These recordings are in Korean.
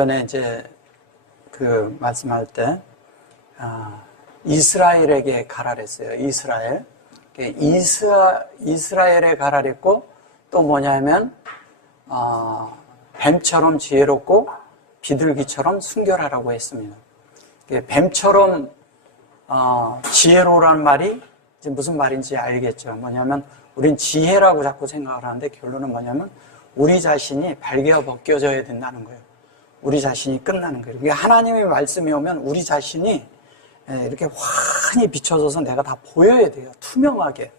전에 이제 그 말씀할 때 이스라엘에게 가라 그랬어요. 이스라엘에 가라 그랬고 또 뭐냐면 뱀처럼 지혜롭고 비둘기처럼 순결하라고 했습니다. 뱀처럼 지혜로우라는 말이 이제 무슨 말인지 알겠죠. 뭐냐면 우린 지혜라고 자꾸 생각을 하는데 결론은 뭐냐면 우리 자신이 발개가 벗겨져야 된다는 거예요. 우리 자신이 끝나는 거예요. 그러니까 하나님의 말씀이 오면 우리 자신이 이렇게 환히 비춰져서 내가 다 보여야 돼요. 투명하게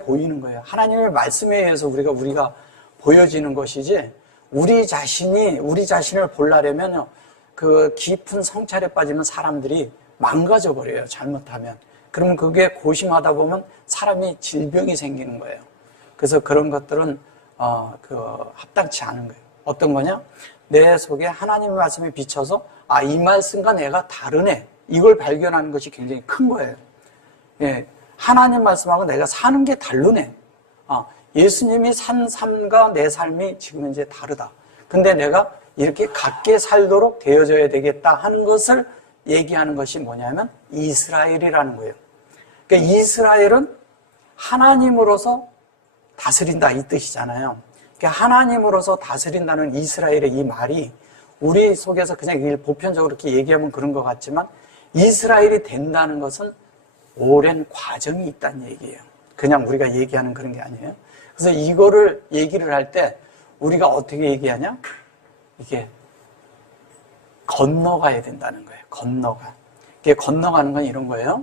보이는 거예요. 하나님의 말씀에 의해서 우리가 보여지는 것이지 우리 자신을 보려면 그 깊은 성찰에 빠지면 사람들이 망가져 버려요. 잘못하면. 그러면 그게 고심하다 보면 사람이 질병이 생기는 거예요. 그래서 그런 것들은 합당치 않은 거예요. 어떤 거냐? 내 속에 하나님의 말씀에 비춰서 이 말씀과 내가 다르네. 이걸 발견하는 것이 굉장히 큰 거예요. 예, 하나님 말씀하고 내가 사는 게 다르네. 예수님이 산 삶과 내 삶이 지금 이제 다르다. 근데 내가 이렇게 같게 살도록 되어져야 되겠다 하는 것을 얘기하는 것이 뭐냐면 이스라엘이라는 거예요. 그러니까 이스라엘은 하나님으로서 다스린다 이 뜻이잖아요. 그러니까 하나님으로서 다스린다는 이스라엘의 이 말이 우리 속에서 그냥 보편적으로 이렇게 얘기하면 그런 것 같지만 이스라엘이 된다는 것은 오랜 과정이 있다는 얘기예요. 그냥 우리가 얘기하는 그런 게 아니에요. 그래서 이거를 얘기를 할 때 우리가 어떻게 얘기하냐? 이게 건너가야 된다는 거예요. 이게 건너가는 건 이런 거예요.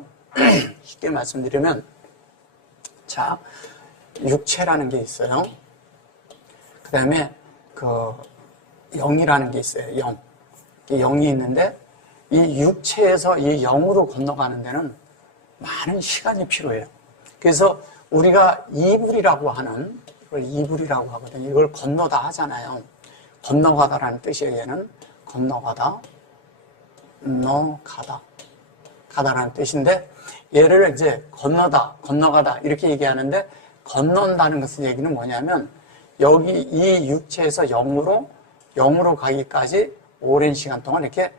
쉽게 말씀드리면 자, 육체라는 게 있어요. 그 다음에 영이라는 게 있어요. 영이 있는데 이 육체에서 이 영으로 건너가는 데는 많은 시간이 필요해요. 그래서 우리가 이불이라고 하거든요. 이걸 건너다 하잖아요. 건너가다라는 뜻이에요. 얘는 건너가다, 가다라는 뜻인데 얘를 이제 건너가다 이렇게 얘기하는데 건넌다는 것의 얘기는 뭐냐면 여기 이 육체에서 영으로 가기까지 오랜 시간 동안 이렇게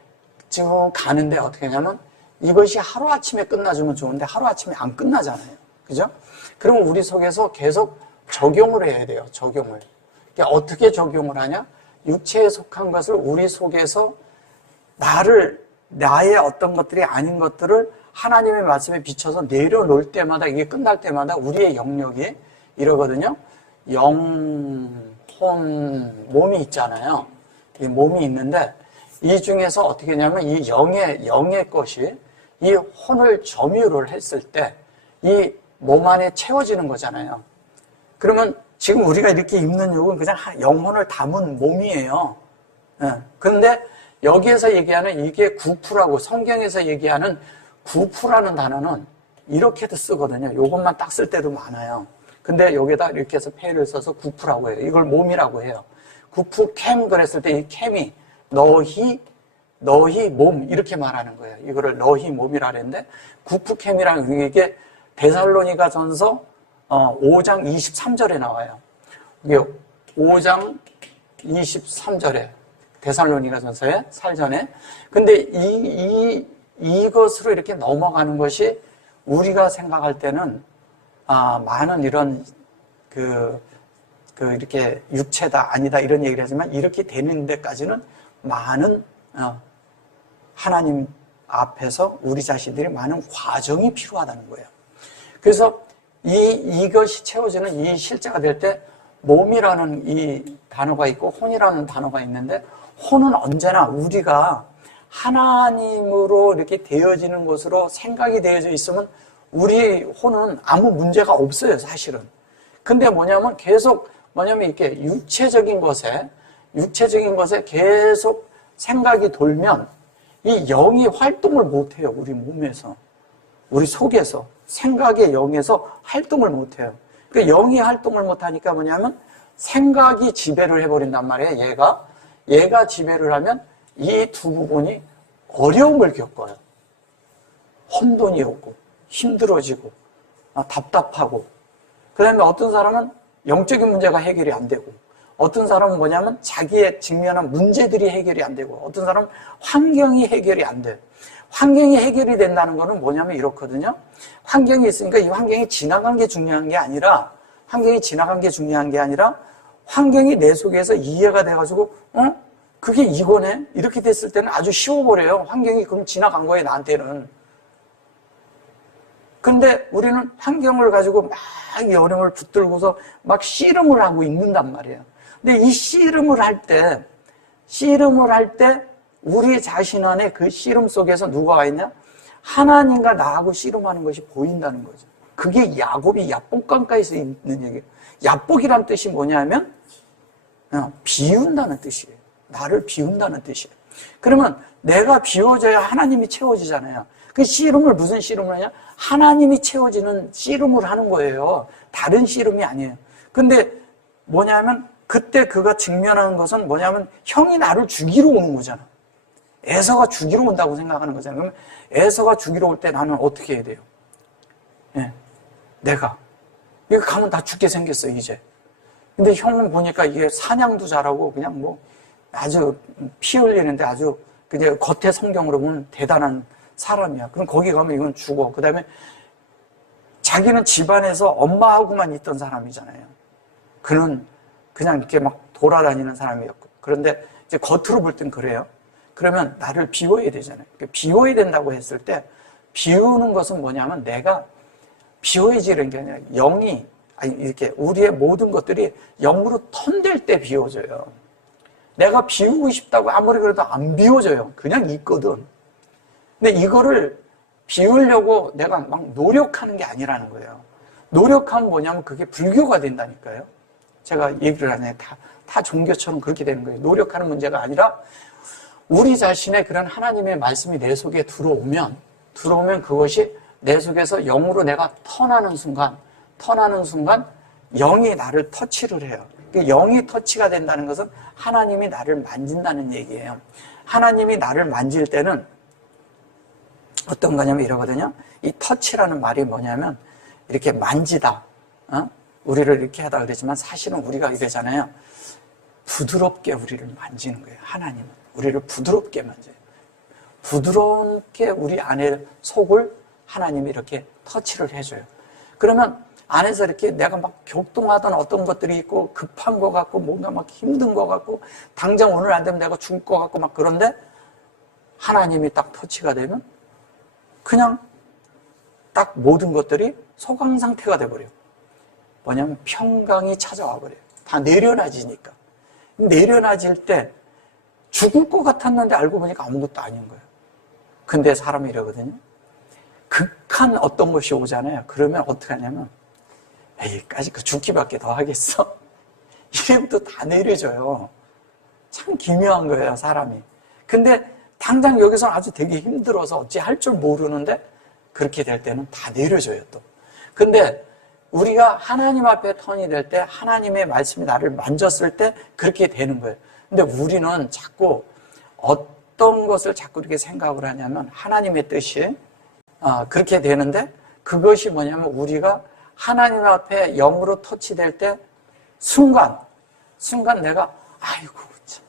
쭉 가는데 어떻게 하냐면 이것이 하루아침에 끝나주면 좋은데 하루아침에 안 끝나잖아요. 그죠? 그러면 우리 속에서 계속 적용을 해야 돼요. 적용을. 그러니까 어떻게 적용을 하냐? 육체에 속한 것을 우리 속에서 나의 어떤 것들이 아닌 것들을 하나님의 말씀에 비춰서 내려놓을 때마다 이게 끝날 때마다 우리의 영역이 이러거든요. 영, 혼, 몸이 있잖아요. 이 몸이 있는데 이 중에서 어떻게 하냐면 이 영의 것이 이 혼을 점유를 했을 때 이 몸 안에 채워지는 거잖아요. 그러면 지금 우리가 이렇게 입는 욕은 그냥 영혼을 담은 몸이에요. 그런데 여기에서 얘기하는 이게 구프라고 성경에서 얘기하는 구프라는 단어는 이렇게도 쓰거든요. 이것만 딱 쓸 때도 많아요. 근데 여기다 이렇게 해서 페를 써서 구프라고 해요. 이걸 몸이라고 해요. 구프 캠 그랬을 때 이 캠이 너희 몸 이렇게 말하는 거예요. 이거를 너희 몸이라 그랬는데 구프 캠이라는 이게 데살로니가 전서 5장 23절에 나와요. 이게 5장 23절에 데살로니가 전서에 살전에. 근데 이것으로 이렇게 넘어가는 것이 우리가 생각할 때는 많은 이런 이렇게 육체다 아니다 이런 얘기를 하지만 이렇게 되는 데까지는 많은 하나님 앞에서 우리 자신들이 많은 과정이 필요하다는 거예요. 그래서 이것이 채워지는 이 실제가 될 때 몸이라는 이 단어가 있고 혼이라는 단어가 있는데 혼은 언제나 우리가 하나님으로 이렇게 되어지는 것으로 생각이 되어져 있으면 우리 혼은 아무 문제가 없어요, 사실은. 근데 뭐냐면 이렇게 육체적인 것에 계속 생각이 돌면 이 영이 활동을 못 해요, 우리 몸에서. 우리 속에서. 생각의 영에서 활동을 못 해요. 그러니까 영이 활동을 못 하니까 뭐냐면 생각이 지배를 해버린단 말이에요, 얘가 지배를 하면 이 두 부분이 어려움을 겪어요. 혼돈이 오고, 힘들어지고, 답답하고. 그 다음에 어떤 사람은 영적인 문제가 해결이 안 되고, 어떤 사람은 뭐냐면 자기의 직면한 문제들이 해결이 안 되고 어떤 사람은 환경이 해결이 안 돼. 환경이 해결이 된다는 거는 뭐냐면 이렇거든요. 환경이 있으니까 이 환경이 지나간 게 중요한 게 아니라 환경이 내 속에서 이해가 돼가지고 그게 이거네? 이렇게 됐을 때는 아주 쉬워버려요. 환경이 그럼 지나간 거예요, 나한테는. 근데 우리는 환경을 가지고 막 어려움을 붙들고서 막 씨름을 하고 있는단 말이에요. 근데 이 씨름을 할 때 우리 자신 안에 그 씨름 속에서 누가 와 있냐? 하나님과 나하고 씨름하는 것이 보인다는 거죠. 그게 야곱이 야복강가에서 있는 얘기예요. 야복이란 뜻이 뭐냐면 비운다는 뜻이에요. 나를 비운다는 뜻이에요. 그러면 내가 비워져야 하나님이 채워지잖아요. 그 씨름을 무슨 씨름을 하냐? 하나님이 채워지는 씨름을 하는 거예요. 다른 씨름이 아니에요. 근데 뭐냐면 그때 그가 직면하는 것은 뭐냐면 형이 나를 죽이러 오는 거잖아. 에서가 죽이러 온다고 생각하는 거잖아요. 그러면 에서가 죽이러 올 때 나는 어떻게 해야 돼요? 예, 내가 이거 가면 다 죽게 생겼어 이제. 근데 형은 보니까 이게 사냥도 잘하고 그냥 뭐 아주 피 흘리는데 아주 그냥 겉에 성경으로 보면 대단한 사람이야. 그럼 거기 가면 이건 죽어. 그 다음에 자기는 집안에서 엄마하고만 있던 사람이잖아요. 그는 그냥 이렇게 막 돌아다니는 사람이었고. 그런데 이제 겉으로 볼 땐 그래요. 그러면 나를 비워야 되잖아요. 비워야 된다고 했을 때 비우는 것은 뭐냐면 내가 비워지는 게 아니라 영이 이렇게 우리의 모든 것들이 영으로 턴될 때 비워져요. 내가 비우고 싶다고 아무리 그래도 안 비워져요. 그냥 있거든. 근데 이거를 비우려고 내가 막 노력하는 게 아니라는 거예요. 노력하면 뭐냐면 그게 불교가 된다니까요. 제가 얘기를 하네. 다 종교처럼 그렇게 되는 거예요. 노력하는 문제가 아니라 우리 자신의 그런 하나님의 말씀이 내 속에 들어오면 그것이 내 속에서 영으로 내가 턴하는 순간 영이 나를 터치를 해요. 영이 터치가 된다는 것은 하나님이 나를 만진다는 얘기예요. 하나님이 나를 만질 때는 어떤 거냐면 이러거든요. 이 터치라는 말이 뭐냐면 이렇게 만지다. 우리를 이렇게 하다 그러지만 사실은 우리가 이러잖아요. 부드럽게 우리를 만지는 거예요. 하나님은 우리를 부드럽게 만져요. 부드럽게 우리 안에 속을 하나님이 이렇게 터치를 해줘요. 그러면 안에서 이렇게 내가 막 격동하던 어떤 것들이 있고 급한 것 같고 뭔가 막 힘든 것 같고 당장 오늘 안 되면 내가 죽을 것 같고 막 그런데 하나님이 딱 터치가 되면 그냥 딱 모든 것들이 소강 상태가 돼버려요. 뭐냐면 평강이 찾아와 버려요. 다 내려놔지니까. 내려놔질 때 죽을 것 같았는데 알고 보니까 아무것도 아닌 거예요. 근데 사람이 이러거든요. 극한 어떤 것이 오잖아요. 그러면 어떻게 하냐면 에이까지 그 죽기밖에 더 하겠어? 이래부터 다 내려져요. 참 기묘한 거예요, 사람이. 근데 당장 여기서 아주 되게 힘들어서 어찌 할 줄 모르는데 그렇게 될 때는 다 내려져요, 또. 근데 우리가 하나님 앞에 턴이 될 때 하나님의 말씀이 나를 만졌을 때 그렇게 되는 거예요. 근데 우리는 자꾸 어떤 것을 자꾸 이렇게 생각을 하냐면 하나님의 뜻이 그렇게 되는데 그것이 뭐냐면 우리가 하나님 앞에 영으로 터치될 때 순간 내가 아이고 참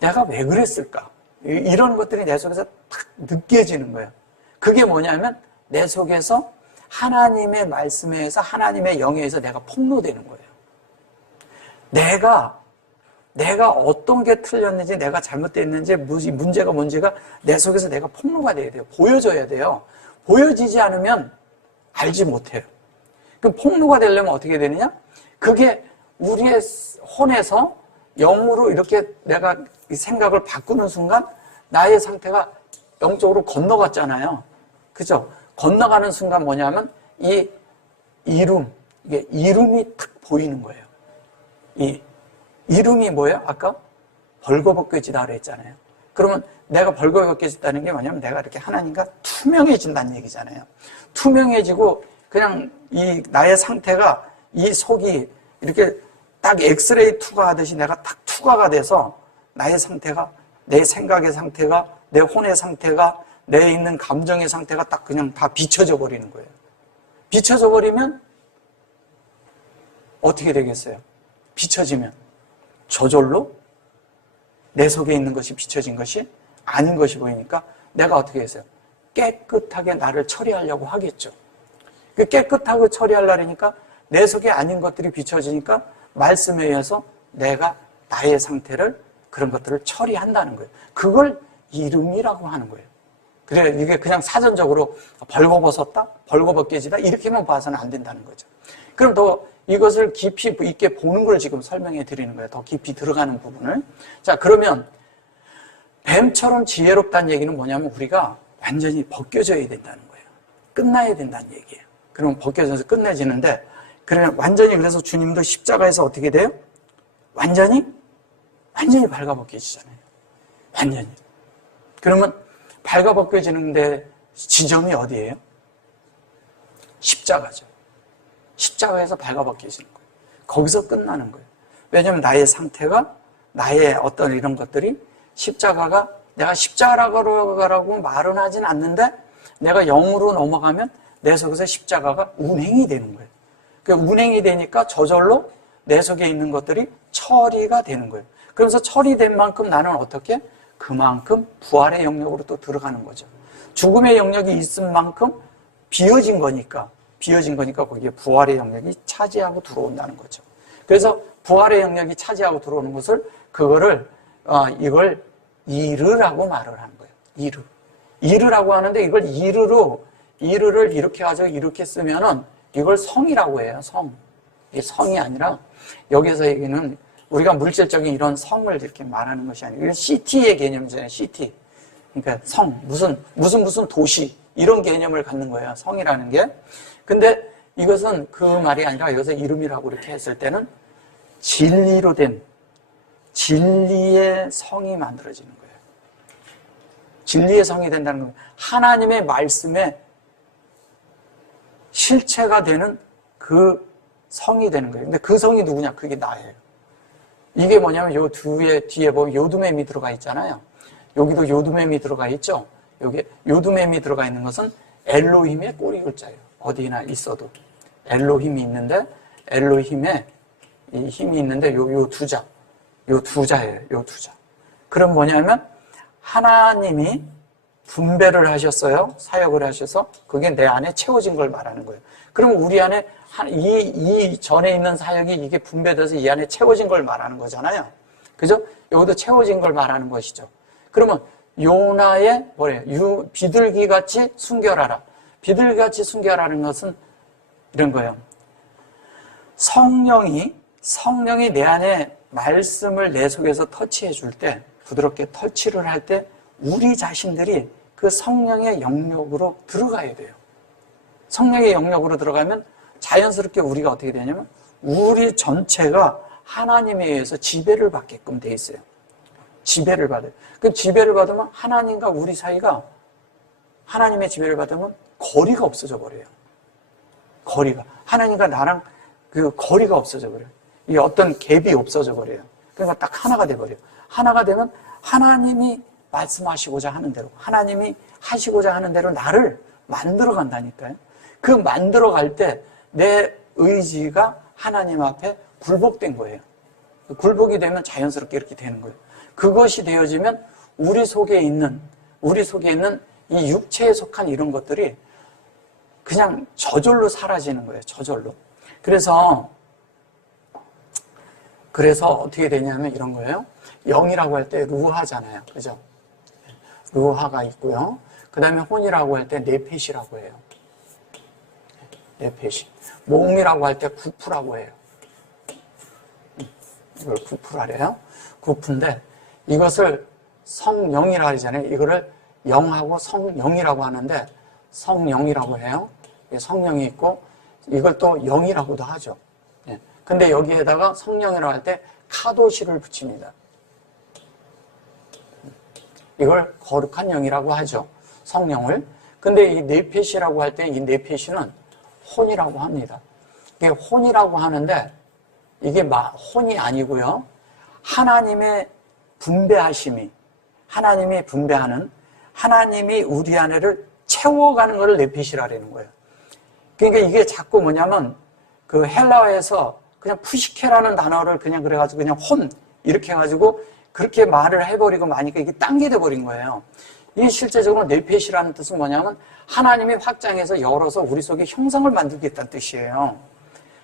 내가 왜 그랬을까 이런 것들이 내 속에서 탁 느껴지는 거예요. 그게 뭐냐면 내 속에서 하나님의 말씀에 의해서 하나님의 영에 의해서 내가 폭로되는 거예요. 내가 어떤 게 틀렸는지 내가 잘못됐는지 문제가 뭔지가 내 속에서 내가 폭로가 돼야 돼요. 보여져야 돼요. 보여지지 않으면 알지 못해요. 그럼 폭로가 되려면 어떻게 되느냐? 그게 우리의 혼에서 영으로 이렇게 내가 생각을 바꾸는 순간 나의 상태가 영적으로 건너갔잖아요. 그죠? 건너가는 순간 뭐냐면 이게 이름이 탁 보이는 거예요. 이 이름이 뭐예요? 아까 벌거벗겨지다 그랬잖아요. 그러면 내가 벌거벗겨졌다는 게 뭐냐면 내가 이렇게 하나님과 투명해진다는 얘기잖아요. 투명해지고 그냥 이 나의 상태가 이 속이 이렇게 딱 엑스레이 투과하듯이 내가 딱 투과가 돼서 나의 상태가 내 생각의 상태가 내 혼의 상태가 내 있는 감정의 상태가 딱 그냥 다 비춰져 버리는 거예요. 비춰져 버리면 어떻게 되겠어요? 비춰지면 저절로 내 속에 있는 것이 비춰진 것이 아닌 것이 보이니까 내가 어떻게 했어요? 깨끗하게 나를 처리하려고 하겠죠. 그 깨끗하고 처리하려니까 내 속에 아닌 것들이 비춰지니까 말씀에 의해서 내가 나의 상태를 그런 것들을 처리한다는 거예요. 그걸 이름이라고 하는 거예요. 그래 이게 그냥 사전적으로 벌거벗었다, 벌거벗겨지다 이렇게만 봐서는 안 된다는 거죠. 그럼 더 이것을 깊이 있게 보는 걸 지금 설명해 드리는 거예요. 더 깊이 들어가는 부분을. 자, 그러면 뱀처럼 지혜롭다는 얘기는 뭐냐면 우리가 완전히 벗겨져야 된다는 거예요. 끝나야 된다는 얘기예요. 그러면 벗겨져서 끝내지는데 그러면 완전히 그래서 주님도 십자가에서 어떻게 돼요? 완전히 발가벗겨지잖아요. 완전히. 그러면 발가벗겨지는데 지점이 어디예요? 십자가죠. 십자가에서 발가벗겨지는 거예요. 거기서 끝나는 거예요. 왜냐하면 나의 상태가 나의 어떤 이런 것들이 십자가가 내가 십자가라고 말은 하진 않는데 내가 영으로 넘어가면 내 속에서 십자가가 운행이 되는 거예요. 그 운행이 되니까 저절로 내 속에 있는 것들이 처리가 되는 거예요. 그러면서 처리된 만큼 나는 어떻게? 그만큼 부활의 영역으로 또 들어가는 거죠. 죽음의 영역이 있은 만큼 비어진 거니까 거기에 부활의 영역이 차지하고 들어온다는 거죠. 그래서 부활의 영역이 차지하고 들어오는 것을 이걸 이르라고 말을 하는 거예요. 이르라고 하는데 이걸 이르를 이렇게 가지고 이렇게 쓰면은 이걸 성이라고 해요. 이게 성이 아니라 여기서 얘기는 우리가 물질적인 이런 성을 이렇게 말하는 것이 아니고 시티의 개념이잖아요. 시티. 그러니까 성, 무슨 도시 이런 개념을 갖는 거예요. 성이라는 게. 근데 이것은 그 말이 아니라 여기서 이름이라고 이렇게 했을 때는 진리로 된 진리의 성이 만들어지는 거예요. 진리의 성이 된다는 건 하나님의 말씀에 실체가 되는 그 성이 되는 거예요. 근데 그 성이 누구냐? 그게 나예요. 이게 뭐냐면 요 뒤에 보면 요두맴이 들어가 있잖아요. 여기도 요두맴이 들어가 있죠. 여기 요두맴이 들어가 있는 것은 엘로힘의 꼬리 글자예요. 어디나 있어도 엘로힘이 있는데 엘로힘에 이 힘이 있는데 요 두 자예요. 요 두 자. 그럼 뭐냐면 하나님이 분배를 하셨어요. 사역을 하셔서 그게 내 안에 채워진 걸 말하는 거예요. 그럼 우리 안에 이 전에 있는 사역이 이게 분배돼서 이 안에 채워진 걸 말하는 거잖아요. 그죠? 여기도 채워진 걸 말하는 것이죠. 그러면 요나의 뭐래요? 비둘기같이 순결하라. 비둘기같이 순결하는 것은 이런 거예요. 성령이 내 안에 말씀을 내 속에서 터치해 줄 때, 부드럽게 터치를 할 때 우리 자신들이 그 성령의 영역으로 들어가야 돼요. 성령의 영역으로 들어가면 자연스럽게 우리가 어떻게 되냐면 우리 전체가 하나님에 의해서 지배를 받게끔 돼 있어요. 지배를 받아요. 그 지배를 받으면 하나님과 우리 사이가 하나님의 지배를 받으면 거리가 없어져 버려요. 거리가. 하나님과 나랑 그 거리가 없어져 버려요. 이 어떤 갭이 없어져 버려요. 그러니까 딱 하나가 돼 버려요. 하나가 되면 하나님이 말씀하시고자 하는 대로, 하나님이 하시고자 하는 대로 나를 만들어 간다니까요. 그 만들어 갈 때 내 의지가 하나님 앞에 굴복된 거예요. 굴복이 되면 자연스럽게 이렇게 되는 거예요. 그것이 되어지면 우리 속에 있는 이 육체에 속한 이런 것들이 그냥 저절로 사라지는 거예요. 저절로. 그래서 어떻게 되냐면 이런 거예요. 영이라고 할 때 루하잖아요. 그죠? 루하가 있고요. 그 다음에 혼이라고 할 때 네펫이라고 해요. 네펫이. 몸이라고 할 때 구프라고 해요. 이걸 구프라래요. 구프인데 이것을 성령이라고 하잖아요. 이거를 영하고 성령이라고 하는데 성령이라고 해요. 성령이 있고 이걸 또 영이라고도 하죠. 근데 여기에다가 성령이라고 할 때 카도시를 붙입니다. 이걸 거룩한 영이라고 하죠. 성령을. 근데 이 네펫이라고 할 때 이 네펫이는 혼이라고 합니다. 이게 혼이라고 하는데 이게 혼이 아니고요. 하나님의 분배하심이, 하나님이 분배하는, 하나님이 우리 안에를 채워가는 것을 네펫이라는 거예요. 그러니까 이게 자꾸 뭐냐면 그 헬라어에서 그냥 푸시케라는 단어를 그냥 그래가지고 그냥 혼 이렇게 해가지고 그렇게 말을 해버리고 마니까 이게 당기돼 버린 거예요. 이게 실제적으로 네페시라는 뜻은 뭐냐면 하나님이 확장해서 열어서 우리 속에 형상을 만들겠다는 뜻이에요.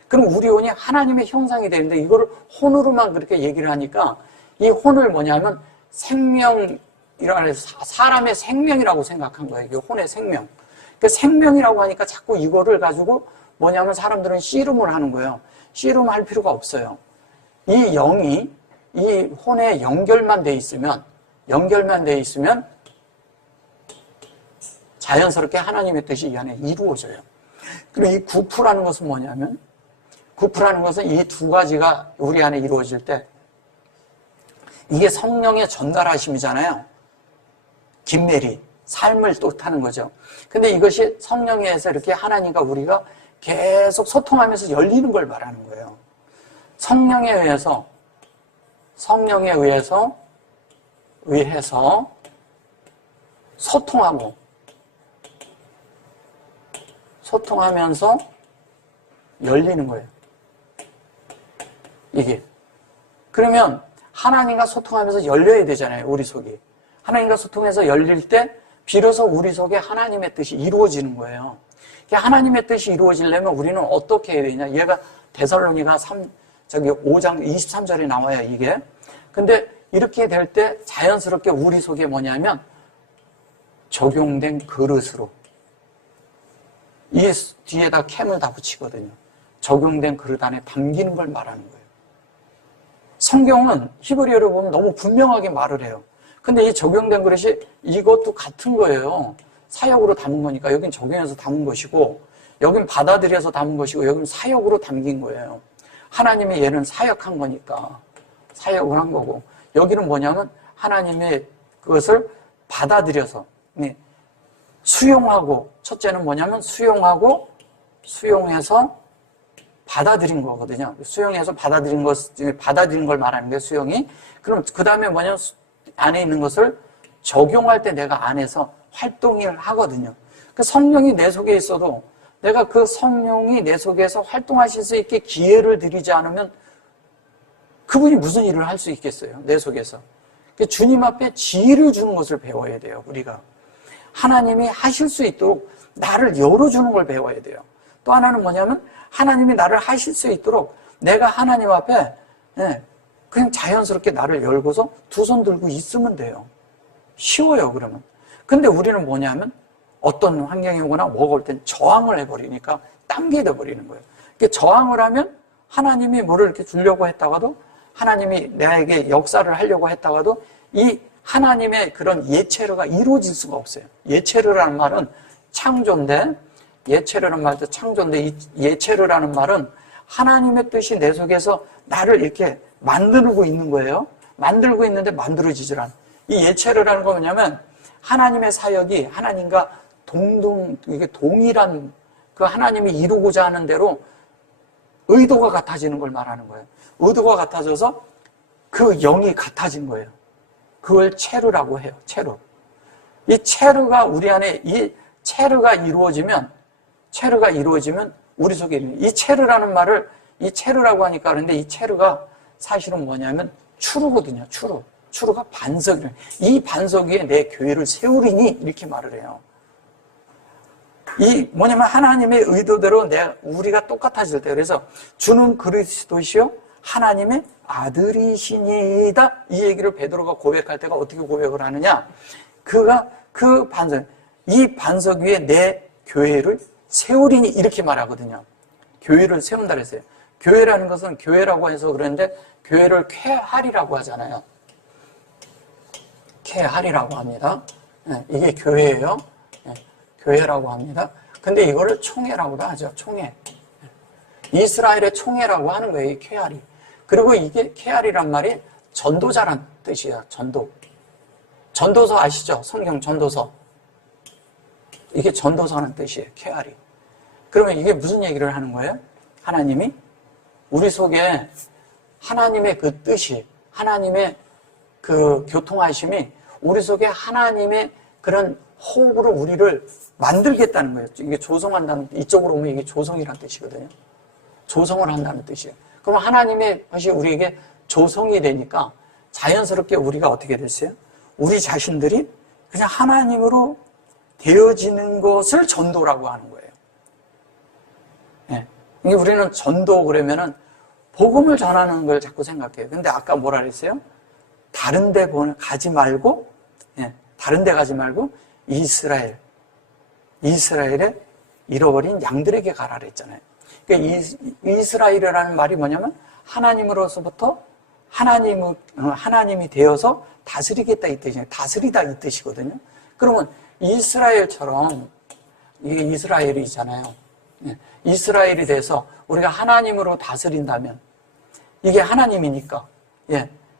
그럼 우리 혼이 하나님의 형상이 되는데 이거를 혼으로만 그렇게 얘기를 하니까 이 혼을 뭐냐면 생명이라고 해서 사람의 생명이라고 생각한 거예요. 이게 혼의 생명. 그 생명이라고 하니까 자꾸 이거를 가지고 뭐냐면 사람들은 씨름을 하는 거예요. 씨름할 필요가 없어요. 이 영이 이 혼에 연결만 돼 있으면 자연스럽게 하나님의 뜻이 이 안에 이루어져요. 그리고 이 구프라는 것은 뭐냐면 구프라는 것은 이 두 가지가 우리 안에 이루어질 때 이게 성령의 전달하심이잖아요. 김메리, 삶을 뜻하는 거죠. 근데 이것이 성령에서 이렇게 하나님과 우리가 계속 소통하면서 열리는 걸 말하는 거예요. 성령에 의해서 소통하면서 열리는 거예요. 이게. 그러면 하나님과 소통하면서 열려야 되잖아요. 우리 속이. 하나님과 소통해서 열릴 때 비로소 우리 속에 하나님의 뜻이 이루어지는 거예요. 하나님의 뜻이 이루어지려면 우리는 어떻게 해야 되냐. 얘가 데살로니가 5장 23절에 나와요, 이게. 근데 이렇게 될 때 자연스럽게 우리 속에 뭐냐면 적용된 그릇으로 이 뒤에다 캠을 다 붙이거든요. 적용된 그릇 안에 담기는 걸 말하는 거예요. 성경은 히브리어로 보면 너무 분명하게 말을 해요. 근데 이 적용된 그릇이 이것도 같은 거예요. 사역으로 담은 거니까 여긴 적용해서 담은 것이고 여긴 받아들여서 담은 것이고 여긴 사역으로 담긴 거예요. 하나님이 얘는 사역한 거니까 사역을 한 거고 여기는 뭐냐면 하나님의 그것을 받아들여서 수용하고 첫째는 뭐냐면 수용해서 받아들인 거거든요. 수용해서 받아들인 걸 말하는 게 수용이. 그럼 그 다음에 뭐냐면 안에 있는 것을 적용할 때 내가 안에서 활동을 하거든요. 그 성령이 내 속에 있어도 내가 그 성령이 내 속에서 활동하실 수 있게 기회를 드리지 않으면 그분이 무슨 일을 할 수 있겠어요? 내 속에서. 주님 앞에 지혜를 주는 것을 배워야 돼요. 우리가. 하나님이 하실 수 있도록 나를 열어주는 걸 배워야 돼요. 또 하나는 뭐냐면 하나님이 나를 하실 수 있도록 내가 하나님 앞에 그냥 자연스럽게 나를 열고서 두 손 들고 있으면 돼요. 쉬워요, 그러면. 근데 우리는 뭐냐면 어떤 환경이 오거나 뭐가 올 땐 저항을 해버리니까 당겨져 버리는 거예요. 저항을 하면 하나님이 뭐를 이렇게 주려고 했다가도 하나님이 나에게 역사를 하려고 했다가도 이 하나님의 그런 예체르가 이루어질 수가 없어요. 예체르라는 말은 창조인데 예체르라는 말도 창조인데 이 예체르라는 말은 하나님의 뜻이 내 속에서 나를 이렇게 만들고 있는 거예요. 만들고 있는데 만들어지질 않아. 이 예체르라는 건 뭐냐면 하나님의 사역이 하나님과 이게 동일한 그 하나님이 이루고자 하는 대로 의도가 같아지는 걸 말하는 거예요. 의도가 같아져서 그 영이 같아진 거예요. 그걸 체르라고 해요. 체르. 이 체르가 우리 안에 이 체르가 이루어지면 우리 속에 있는 이 체르라는 말을 이 체르라고 하니까 그런데 이 체르가 사실은 뭐냐면 추루거든요. 추루가 반석이에요. 이 반석 위에 내 교회를 세우리니 이렇게 말을 해요. 이 뭐냐면 하나님의 의도대로 우리가 똑같아질 때 그래서 주는 그리스도시요 하나님의 아들이시니이다. 이 얘기를 베드로가 고백할 때가 어떻게 고백을 하느냐? 그가 그 반석, 이 반석 위에 내 교회를 세우리니 이렇게 말하거든요. 교회를 세운다 그랬어요. 교회라는 것은 교회라고 해서 그러는데 교회를 쾌하리라고 하잖아요. 쾌하리라고 합니다. 이게 교회예요. 교회라고 합니다. 근데 이거를 총회라고도 하죠. 총회. 이스라엘의 총회라고 하는 거예요. 이 쾌하리. 그리고 이게 쾌하리란 말이 전도자란 뜻이에요. 전도서 아시죠? 성경 전도서. 이게 전도서라는 뜻이에요. 쾌하리. 그러면 이게 무슨 얘기를 하는 거예요? 하나님이 우리 속에 하나님의 그 뜻이, 하나님의 그 교통하심이 우리 속에 하나님의 그런 호흡으로 우리를 만들겠다는 거예요. 이게 조성한다는, 이쪽으로 오면 이게 조성이라는 뜻이거든요. 조성을 한다는 뜻이에요. 그럼 하나님의 것이 우리에게 조성이 되니까 자연스럽게 우리가 어떻게 됐어요? 우리 자신들이 그냥 하나님으로 되어지는 것을 전도라고 하는 거예요. 예. 이게 우리는 전도 그러면은 복음을 전하는 걸 자꾸 생각해요. 근데 아까 뭐라 그랬어요? 다른 데 가지 말고, 예. 다른 데 가지 말고 이스라엘에 잃어버린 양들에게 가라 그랬잖아요. 그러니까 이스라엘이라는 말이 뭐냐면 하나님으로서부터 하나님이 되어서 다스리겠다 이 뜻이에요. 다스리다 이 뜻이거든요. 그러면 이스라엘처럼 이게 이스라엘이잖아요. 이스라엘이 돼서 우리가 하나님으로 다스린다면 이게 하나님이니까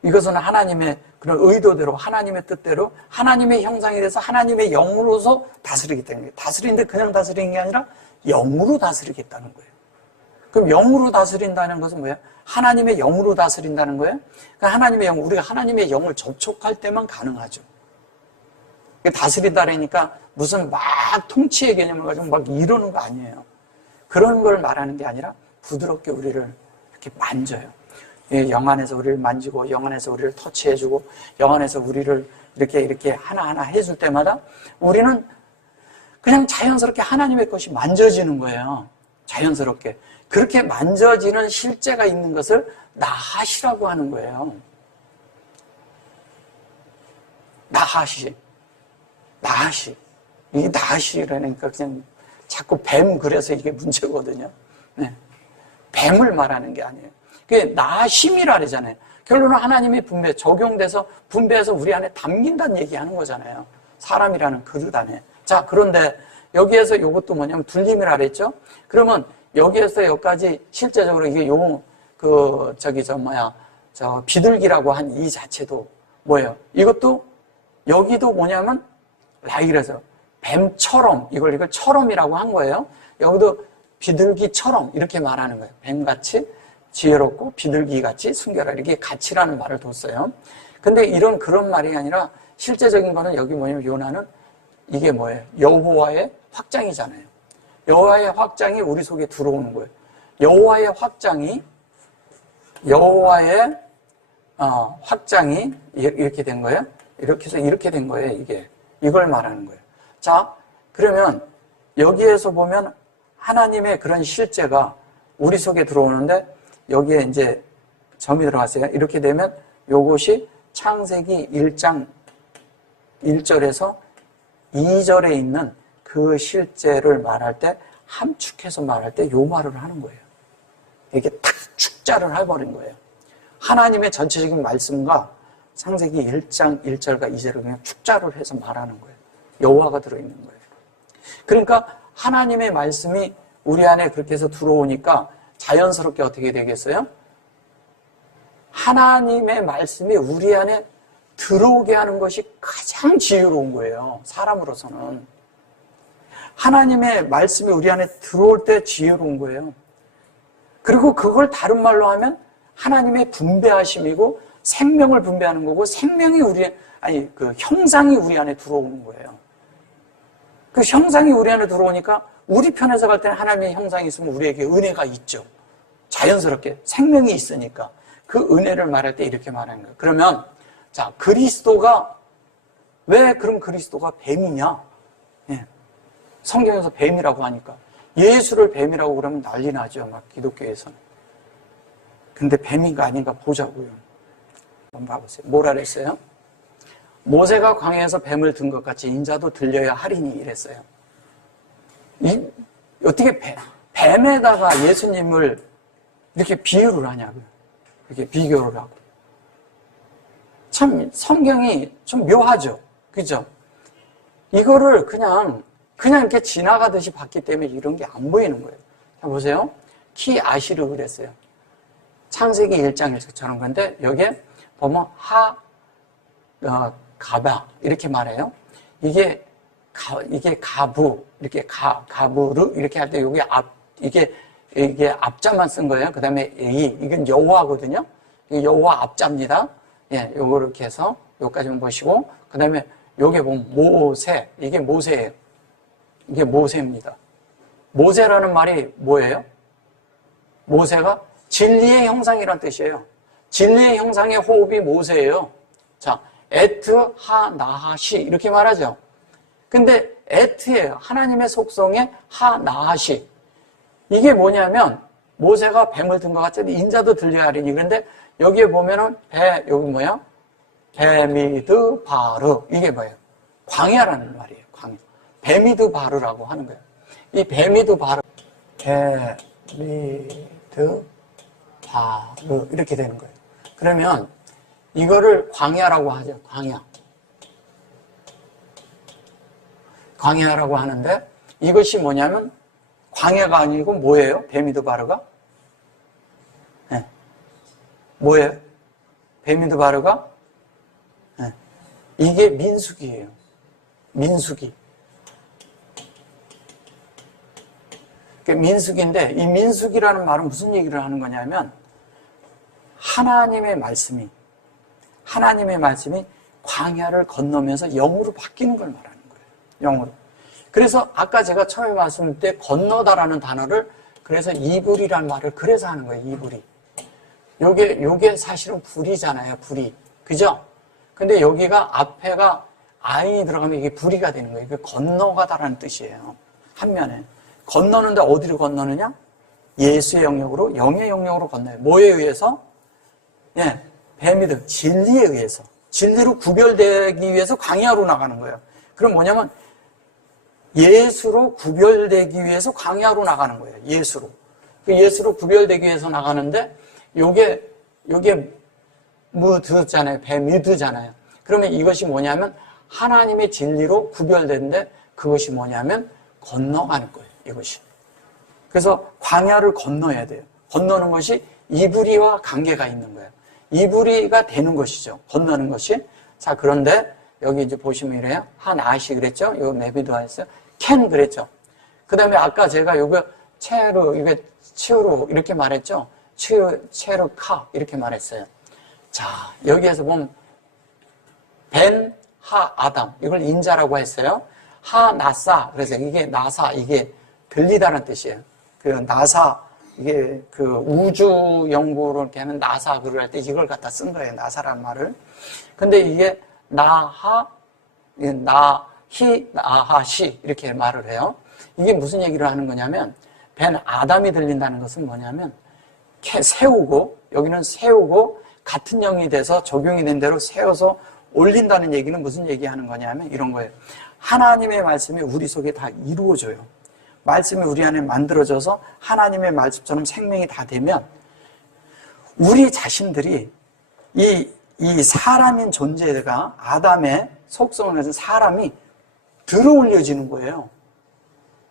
이것은 하나님의 그런 의도대로 하나님의 뜻대로 하나님의 형상이 돼서 하나님의 영으로서 다스리겠다는 거예요. 다스리는데 그냥 다스리는 게 아니라 영으로 다스리겠다는 거예요. 그럼 영으로 다스린다는 것은 뭐예요? 하나님의 영으로 다스린다는 거예요? 그러니까 하나님의 영, 우리가 하나님의 영을 접촉할 때만 가능하죠. 다스린다니까 무슨 막 통치의 개념을 가지고 막 이러는 거 아니에요. 그런 걸 말하는 게 아니라 부드럽게 우리를 이렇게 만져요. 영 안에서 우리를 만지고 영 안에서 우리를 터치해주고 영 안에서 우리를 이렇게 하나하나 해줄 때마다 우리는 그냥 자연스럽게 하나님의 것이 만져지는 거예요. 자연스럽게. 그렇게 만져지는 실제가 있는 것을 나하시라고 하는 거예요. 나하시. 이게 나하시라니까 그냥 자꾸 뱀 그래서 이게 문제거든요. 네. 뱀을 말하는 게 아니에요. 그게 나심이라 그러잖아요. 결론은 하나님이 적용돼서 분배해서 우리 안에 담긴다는 얘기하는 거잖아요. 사람이라는 그릇 안에. 자, 그런데 여기에서 이것도 뭐냐면 둘림이라 그랬죠? 그러면 여기에서 여기까지 실제적으로 이게 비둘기라고 한 이 자체도 뭐예요? 이것도 여기도 뭐냐면 라이그래서 뱀처럼 이걸 처럼이라고 한 거예요. 여기도 비둘기처럼 이렇게 말하는 거예요. 뱀같이 지혜롭고 비둘기같이 순결하라 이렇게 같이라는 말을 뒀어요. 근데 그런 말이 아니라 실제적인 거는 여기 뭐냐면 요나는 이게 뭐예요? 여호와의 확장이잖아요. 여호와의 확장이 우리 속에 들어오는 거예요. 여호와의 확장이 이렇게 된 거예요. 이렇게 해서 이렇게 된 거예요. 이걸 말하는 거예요. 자, 그러면 여기에서 보면 하나님의 그런 실제가 우리 속에 들어오는데 여기에 이제 점이 들어갔어요. 이렇게 되면 요것이 창세기 1장 1절에서 2절에 있는 그 실제를 말할 때 함축해서 말할 때 요 말을 하는 거예요. 이렇게 탁 축자를 해버린 거예요. 하나님의 전체적인 말씀과 창세기 1장 1절과 2절을 그냥 축자를 해서 말하는 거예요. 여호와가 들어있는 거예요. 그러니까 하나님의 말씀이 우리 안에 그렇게 해서 들어오니까 자연스럽게 어떻게 되겠어요? 하나님의 말씀이 우리 안에 들어오게 하는 것이 가장 지혜로운 거예요. 사람으로서는. 하나님의 말씀이 우리 안에 들어올 때 지혜로운 거예요. 그리고 그걸 다른 말로 하면 하나님의 분배하심이고 생명을 분배하는 거고 생명이 형상이 우리 안에 들어오는 거예요. 그 형상이 우리 안에 들어오니까 우리 편에서 갈 때는 하나님의 형상이 있으면 우리에게 은혜가 있죠. 자연스럽게 생명이 있으니까 그 은혜를 말할 때 이렇게 말하는 거예요. 그러면 자, 그리스도가 왜 그럼 그리스도가 뱀이냐? 성경에서 뱀이라고 하니까 예수를 뱀이라고 그러면 난리 나죠. 막 기독교에서는. 근데 뱀인가 아닌가 보자고요. 한번 봐보세요. 뭐라 그랬어요? 모세가 광야에서 뱀을 든 것 같이 인자도 들려야 하리니 이랬어요. 어떻게 뱀에다가 예수님을 이렇게 비유를 하냐고요. 이렇게 비교를 하고. 참 성경이 좀 묘하죠. 그죠? 이거를 그냥 이렇게 지나가듯이 봤기 때문에 이런 게 안 보이는 거예요. 자, 보세요. 키 아시르 그랬어요. 창세기 1장 1절처럼. 그런데 여기에 보면 가바 이렇게 말해요. 이게 가부 이렇게 가부르 이렇게 할 때 이게 앞자만 쓴 거예요. 그 다음에 이건 여호와거든요. 여호와 앞자입니다. 요거 이렇게 해서 요까지만 보시고 그 다음에 요게 보면 모세 이게 모세예요. 이게 모세입니다. 모세라는 말이 뭐예요? 모세가 진리의 형상이란 뜻이에요. 진리의 형상의 호흡이 모세예요. 자, 에트, 하, 나하, 시 이렇게 말하죠. 근데 에트예요. 하나님의 속성의 하, 나하, 시. 이게 뭐냐면 모세가 뱀을 든 것 같은데 인자도 들려야 하리니. 그런데 여기에 보면은 여기 뭐야? 베미드 바르. 이게 뭐예요? 광야라는 말이에요. 광야. 베미드 바르라고 하는 거예요. 이 베미드 바르. 베미드 바르. 이렇게 되는 거예요. 그러면 이거를 광야라고 하죠. 광야라고 하는데 이것이 뭐냐면 광야가 아니고 뭐예요? 베미드 바르가? 네. 뭐예요? 베미드 바르가? 네. 이게 민수기예요. 민수기. 민수기인데 이 민수기라는 말은 무슨 얘기를 하는 거냐면 하나님의 말씀이 광야를 건너면서 영으로 바뀌는 걸 말하는 거예요. 영으로. 그래서 아까 제가 처음에 말씀드릴 때 건너다라는 단어를 그래서 이불이라는 말을 그래서 하는 거예요. 이불이. 요게 사실은 불이잖아요. 불이. 그죠? 근데 여기가 앞에가 아인이 들어가면 이게 불이가 되는 거예요. 이게 건너가다라는 뜻이에요. 한면에. 건너는데 어디로 건너느냐? 예수의 영역으로, 영의 영역으로 건너요. 뭐에 의해서? 예, 베미드, 진리에 의해서. 진리로 구별되기 위해서 광야로 나가는 거예요. 그럼 뭐냐면 예수로 구별되기 위해서 광야로 나가는 거예요. 예수로. 그 예수로 구별되기 위해서 나가는데 요게 무드잖아요. 베미드잖아요. 그러면 이것이 뭐냐면 하나님의 진리로 구별되는데 그것이 뭐냐면 건너가는 거예요. 이것이. 그래서 광야를 건너야 돼요. 건너는 것이 이불이와 관계가 있는 거예요. 이불이가 되는 것이죠. 건너는 것이. 자, 그런데 여기 이제 보시면 이래요. 하나시 그랬죠? 이거 메비도 했어요. 캔 그랬죠? 그 다음에 아까 제가 이거 치우루 이렇게 말했죠? 체르카 이렇게 말했어요. 자, 여기에서 보면 벤, 하, 아담 이걸 인자라고 했어요. 하, 나사 그래서 이게 나사 이게 들리다는 뜻이에요. 그 나사 이게 그 우주 연구로 이렇게 하면 나사 그걸 할 때 이걸 갖다 쓴 거예요. 나사라는 말을. 근데 이게 나하, 나히, 나하시 이렇게 말을 해요. 이게 무슨 얘기를 하는 거냐면 벤 아담이 들린다는 것은 뭐냐면 세우고 여기는 세우고 같은 영이 돼서 적용이 된 대로 세워서 올린다는 얘기는 무슨 얘기하는 거냐면 이런 거예요. 하나님의 말씀이 우리 속에 다 이루어져요. 말씀이 우리 안에 만들어져서 하나님의 말씀처럼 생명이 다 되면 우리 자신들이 이 사람인 존재가 아담의 속성을 가진 사람이 들어올려지는 거예요.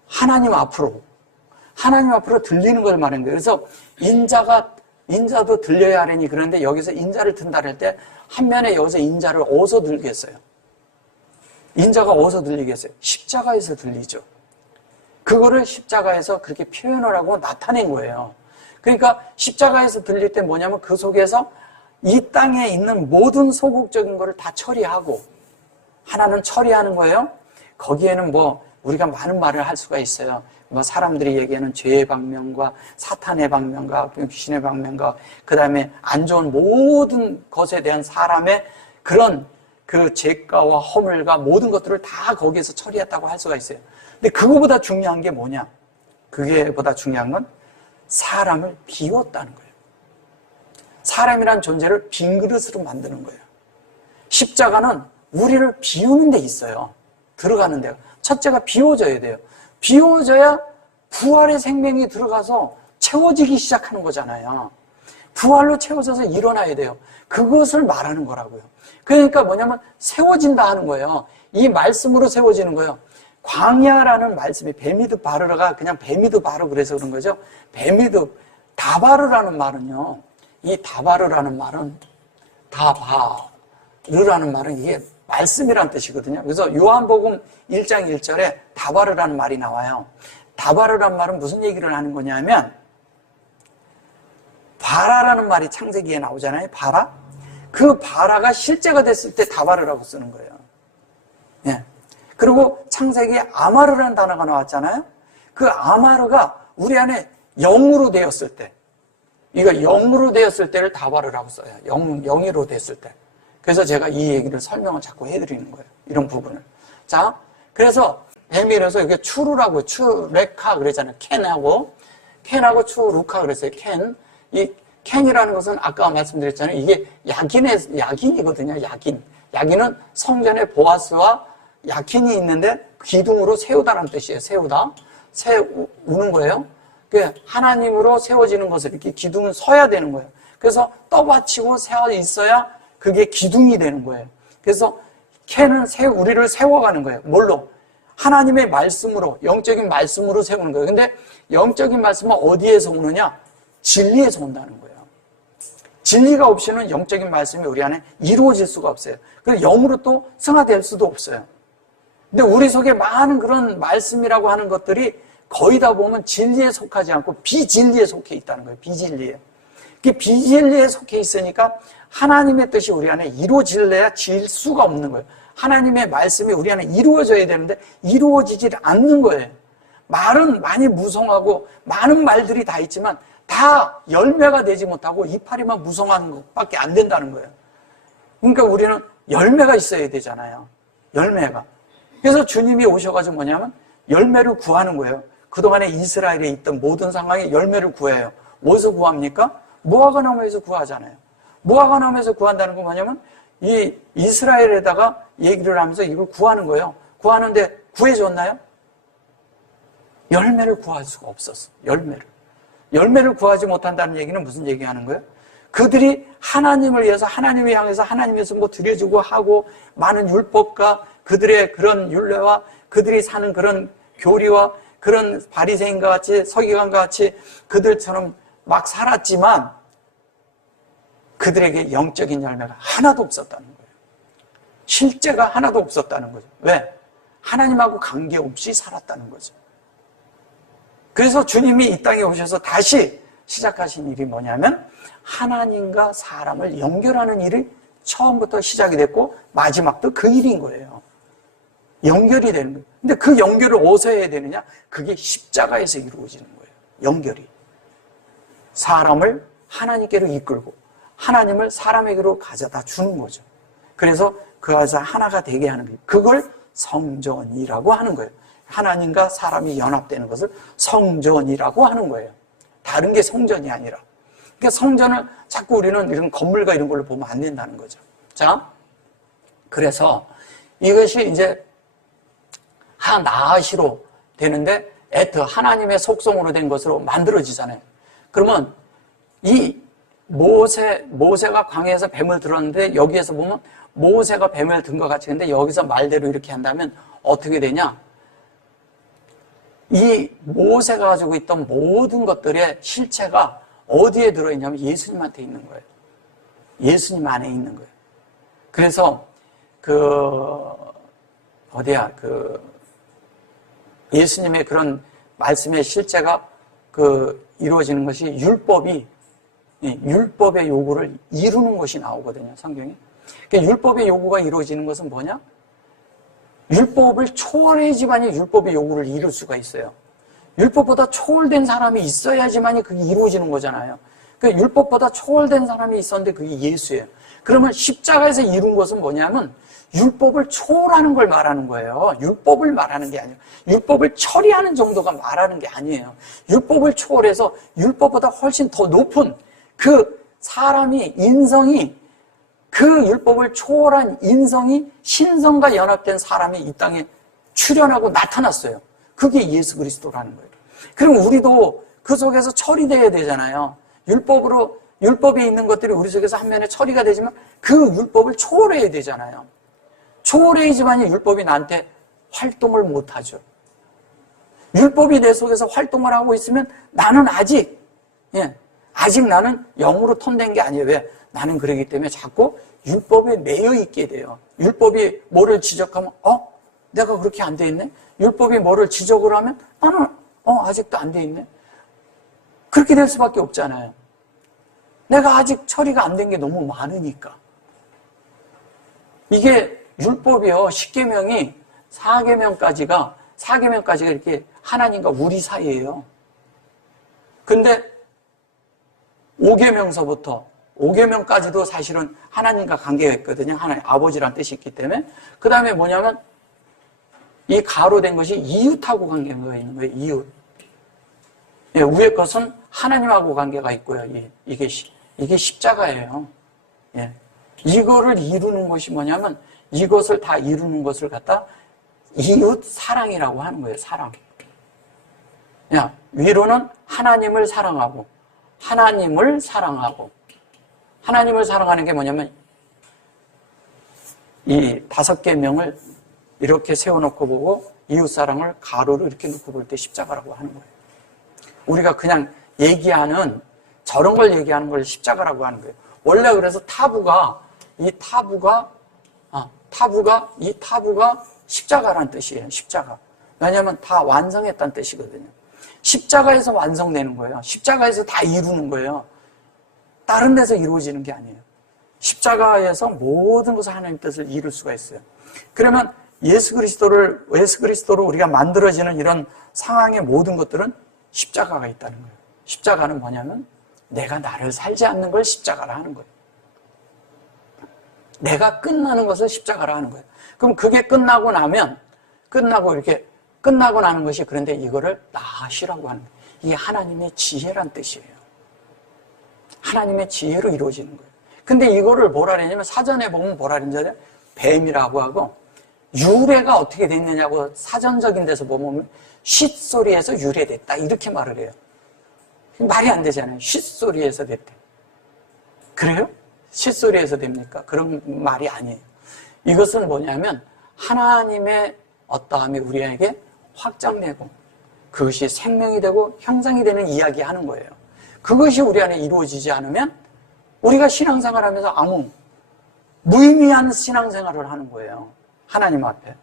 하나님 앞으로 들리는 걸 말하는 거예요. 그래서 인자도 들려야 하려니 그런데 여기서 인자를 든다 할 때 한면에 여기서 인자를 어디서 들겠어요? 인자가 어디서 들리겠어요? 십자가에서 들리죠. 그거를 십자가에서 그렇게 표현을 하고 나타낸 거예요. 그러니까 십자가에서 들릴 때 뭐냐면 그 속에서 이 땅에 있는 모든 소극적인 거를 다 처리하고 하나는 처리하는 거예요. 거기에는 뭐 우리가 많은 말을 할 수가 있어요. 뭐 사람들이 얘기하는 죄의 방면과 사탄의 방면과 귀신의 방면과 그 다음에 안 좋은 모든 것에 대한 사람의 그런 그 죄가와 허물과 모든 것들을 다 거기에서 처리했다고 할 수가 있어요. 근데 그거보다 중요한 게 뭐냐? 그게보다 중요한 건 사람을 비웠다는 거예요. 사람이란 존재를 빈 그릇으로 만드는 거예요. 십자가는 우리를 비우는 데 있어요. 들어가는 데가. 첫째가 비워져야 돼요. 비워져야 부활의 생명이 들어가서 채워지기 시작하는 거잖아요. 부활로 채워져서 일어나야 돼요. 그것을 말하는 거라고요. 그러니까 뭐냐면 세워진다 하는 거예요. 이 말씀으로 세워지는 거예요. 광야라는 말씀이 베미드 바르가 그냥 베미드 바르 그래서 그런 거죠. 베미드 다바르라는 말은요. 이 다바르라는 말은 다바르라는 말은 이게 말씀이란 뜻이거든요. 그래서 요한복음 1장 1절에 다바르라는 말이 나와요. 다바르라는 말은 무슨 얘기를 하는 거냐면 바라라는 말이 창세기에 나오잖아요. 바라. 그 바라가 실제가 됐을 때 다바르라고 쓰는 거예요. 예. 그리고 창세기에 아마르라는 단어가 나왔잖아요. 그 아마르가 우리 안에 영으로 되었을 때 이거 영으로 되었을 때를 다발이라고 써요. 영으로 됐을 때. 그래서 제가 이 얘기를 설명을 자꾸 해드리는 거예요. 이런 부분을. 자, 그래서 뱀이라서 이게 추루라고, 추레카 그랬잖아요. 캔하고 추루카 그랬어요. 캔. 이 캔이라는 것은 아까 말씀드렸잖아요. 이게 야긴이거든요. 야긴은 성전에 보아스와 야킨이 있는데 기둥으로 세우다라는 뜻이에요. 세우는 거예요. 하나님으로 세워지는 것을 이렇게 기둥은 서야 되는 거예요. 그래서 떠받치고 세워 있어야 그게 기둥이 되는 거예요. 그래서 캔은 우리를 세워가는 거예요. 뭘로? 하나님의 말씀으로, 영적인 말씀으로 세우는 거예요. 근데 영적인 말씀은 어디에서 오느냐? 진리에서 온다는 거예요. 진리가 없이는 영적인 말씀이 우리 안에 이루어질 수가 없어요. 그래서 영으로 또 승화될 수도 없어요. 근데 우리 속에 많은 그런 말씀이라고 하는 것들이 거의 다 보면 진리에 속하지 않고 비진리에 속해 있다는 거예요. 비진리에. 그 비진리에 속해 있으니까 하나님의 뜻이 우리 안에 이루어질래야 질 수가 없는 거예요. 하나님의 말씀이 우리 안에 이루어져야 되는데 이루어지질 않는 거예요. 말은 많이 무성하고 많은 말들이 다 있지만 다 열매가 되지 못하고 이파리만 무성한 것밖에 안 된다는 거예요. 그러니까 우리는 열매가 있어야 되잖아요. 열매가. 그래서 주님이 오셔가지고 뭐냐면 열매를 구하는 거예요. 그동안에 이스라엘에 있던 모든 상황에 열매를 구해요. 어디서 구합니까? 무화과 나무에서 구하잖아요. 무화과 나무에서 구한다는 건 뭐냐면 이 이스라엘에다가 얘기를 하면서 이걸 구하는 거예요. 구하는데 구해줬나요? 열매를 구할 수가 없었어. 열매를 구하지 못한다는 얘기는 무슨 얘기하는 거예요? 그들이 하나님을 위해서 하나님을 향해서 하나님에서 뭐 드려주고 하고 많은 율법과 그들의 그런 율례와 그들이 사는 그런 교리와 그런 바리새인과 같이 서기관과 같이 그들처럼 막 살았지만 그들에게 영적인 열매가 하나도 없었다는 거예요. 실제가 하나도 없었다는 거죠. 왜? 하나님하고 관계없이 살았다는 거죠. 그래서 주님이 이 땅에 오셔서 다시 시작하신 일이 뭐냐면 하나님과 사람을 연결하는 일이 처음부터 시작이 됐고 마지막도 그 일인 거예요. 연결이 되는 거예요. 근데 그 연결을 어디서 해야 되느냐? 그게 십자가에서 이루어지는 거예요. 연결이. 사람을 하나님께로 이끌고 하나님을 사람에게로 가져다 주는 거죠. 그래서 그 안에서 하나가 되게 하는 거예요. 그걸 성전이라고 하는 거예요. 하나님과 사람이 연합되는 것을 성전이라고 하는 거예요. 다른 게 성전이 아니라. 그러니까 성전을 자꾸 우리는 이런 건물과 이런 걸로 보면 안 된다는 거죠. 자, 그래서 이것이 이제 나아시로 되는데 하나님의 속성으로 된 것으로 만들어지잖아요. 그러면 이 모세가 광야에서 뱀을 들었는데 여기에서 보면 모세가 뱀을 든 것 같이 근데 여기서 말대로 이렇게 한다면 어떻게 되냐? 이 모세가 가지고 있던 모든 것들의 실체가 어디에 들어있냐면 예수님한테 있는 거예요. 예수님 안에 있는 거예요. 그래서 예수님의 그런 말씀의 실체가 이루어지는 것이 율법의 요구를 이루는 것이 나오거든요, 성경에. 그러니까 율법의 요구가 이루어지는 것은 뭐냐? 율법을 초월해야지만이 율법의 요구를 이룰 수가 있어요. 율법보다 초월된 사람이 있어야지만이 그게 이루어지는 거잖아요. 그러니까 율법보다 초월된 사람이 있었는데 그게 예수예요. 그러면 십자가에서 이룬 것은 뭐냐면 율법을 초월하는 걸 말하는 거예요. 율법을 말하는 게 아니에요. 율법을 처리하는 정도가 말하는 게 아니에요. 율법을 초월해서 율법보다 훨씬 더 높은 그 사람이 인성이 그 율법을 초월한 인성이 신성과 연합된 사람이 이 땅에 출현하고 나타났어요. 그게 예수 그리스도라는 거예요. 그럼 우리도 그 속에서 처리돼야 되잖아요. 율법에 있는 것들이 우리 속에서 한 면에 처리가 되지만 그 율법을 초월해야 되잖아요. 초월해야지만 율법이 나한테 활동을 못하죠. 율법이 내 속에서 활동을 하고 있으면 나는 아직 나는 영으로 톤된 게 아니에요. 왜? 나는 그러기 때문에 자꾸 율법에 매여 있게 돼요. 율법이 뭐를 지적하면 내가 그렇게 안 돼 있네? 율법이 뭐를 지적을 하면 나는 아직도 안 돼 있네? 그렇게 될 수밖에 없잖아요. 내가 아직 처리가 안 된 게 너무 많으니까. 이게 율법이요. 10계명이 4계명까지가 이렇게 하나님과 우리 사이예요. 근데 5계명서부터 5계명까지도 사실은 하나님과 관계가 있거든요. 하나님 아버지란 뜻이 있기 때문에. 그 다음에 뭐냐면 이 가로 된 것이 이웃하고 관계가 있는 거예요. 이웃. 예, 위에 것은 하나님하고 관계가 있고요. 이게 십자가예요. 예. 이거를 이루는 것이 뭐냐면 이것을 다 이루는 것을 갖다 이웃 사랑이라고 하는 거예요. 사랑. 야, 위로는 하나님을 사랑하고 하나님을 사랑하는 게 뭐냐면 이 5계명을 이렇게 세워놓고 보고 이웃사랑을 가로로 이렇게 놓고 볼 때 십자가라고 하는 거예요. 우리가 그냥 얘기하는 저런 걸 얘기하는 걸 십자가라고 하는 거예요. 원래 그래서 타부가 십자가란 뜻이에요. 십자가. 왜냐하면 다 완성했다는 뜻이거든요. 십자가에서 완성되는 거예요. 십자가에서 다 이루는 거예요. 다른 데서 이루어지는 게 아니에요. 십자가에서 모든 것을 하나님 뜻을 이룰 수가 있어요. 그러면 예수 그리스도로 우리가 만들어지는 이런 상황의 모든 것들은 십자가가 있다는 거예요. 십자가는 뭐냐면 내가 나를 살지 않는 걸 십자가라 하는 거예요. 내가 끝나는 것을 십자가라 하는 거예요. 그럼 그게 끝나고 나면 끝나고 나는 것이 그런데 이거를 나시라고 하는 거예요. 이게 하나님의 지혜란 뜻이에요. 하나님의 지혜로 이루어지는 거예요. 근데 이거를 뭐라 그러냐면 사전에 보면 뭐라 그러냐면 뱀이라고 하고 유래가 어떻게 됐느냐고 사전적인 데서 보면 쉿소리에서 유래됐다 이렇게 말을 해요. 말이 안 되잖아요. 쉿소리에서 됐대. 그래요? 쉿소리에서 됩니까? 그런 말이 아니에요. 이것은 뭐냐면 하나님의 어떠함이 우리에게 확장되고 그것이 생명이 되고 형상이 되는 이야기 하는 거예요. 그것이 우리 안에 이루어지지 않으면 우리가 신앙생활하면서 아무 무의미한 신앙생활을 하는 거예요. 하나님 앞에.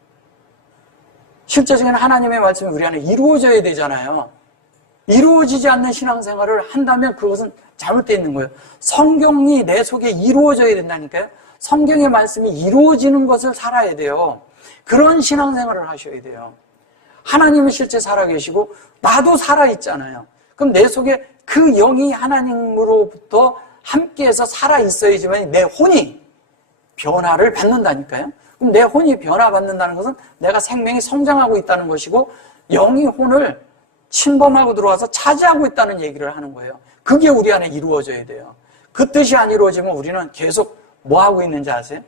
실제적인 하나님의 말씀이 우리 안에 이루어져야 되잖아요. 이루어지지 않는 신앙생활을 한다면 그것은 잘못되어 있는 거예요. 성경이 내 속에 이루어져야 된다니까요. 성경의 말씀이 이루어지는 것을 살아야 돼요. 그런 신앙생활을 하셔야 돼요. 하나님은 실제 살아계시고 나도 살아있잖아요. 그럼 내 속에 그 영이 하나님으로부터 함께해서 살아있어야지만 내 혼이 변화를 받는다니까요. 그럼 내 혼이 변화받는다는 것은 내가 생명이 성장하고 있다는 것이고 영이 혼을 침범하고 들어와서 차지하고 있다는 얘기를 하는 거예요. 그게 우리 안에 이루어져야 돼요. 그 뜻이 안 이루어지면 우리는 계속 뭐 하고 있는지 아세요?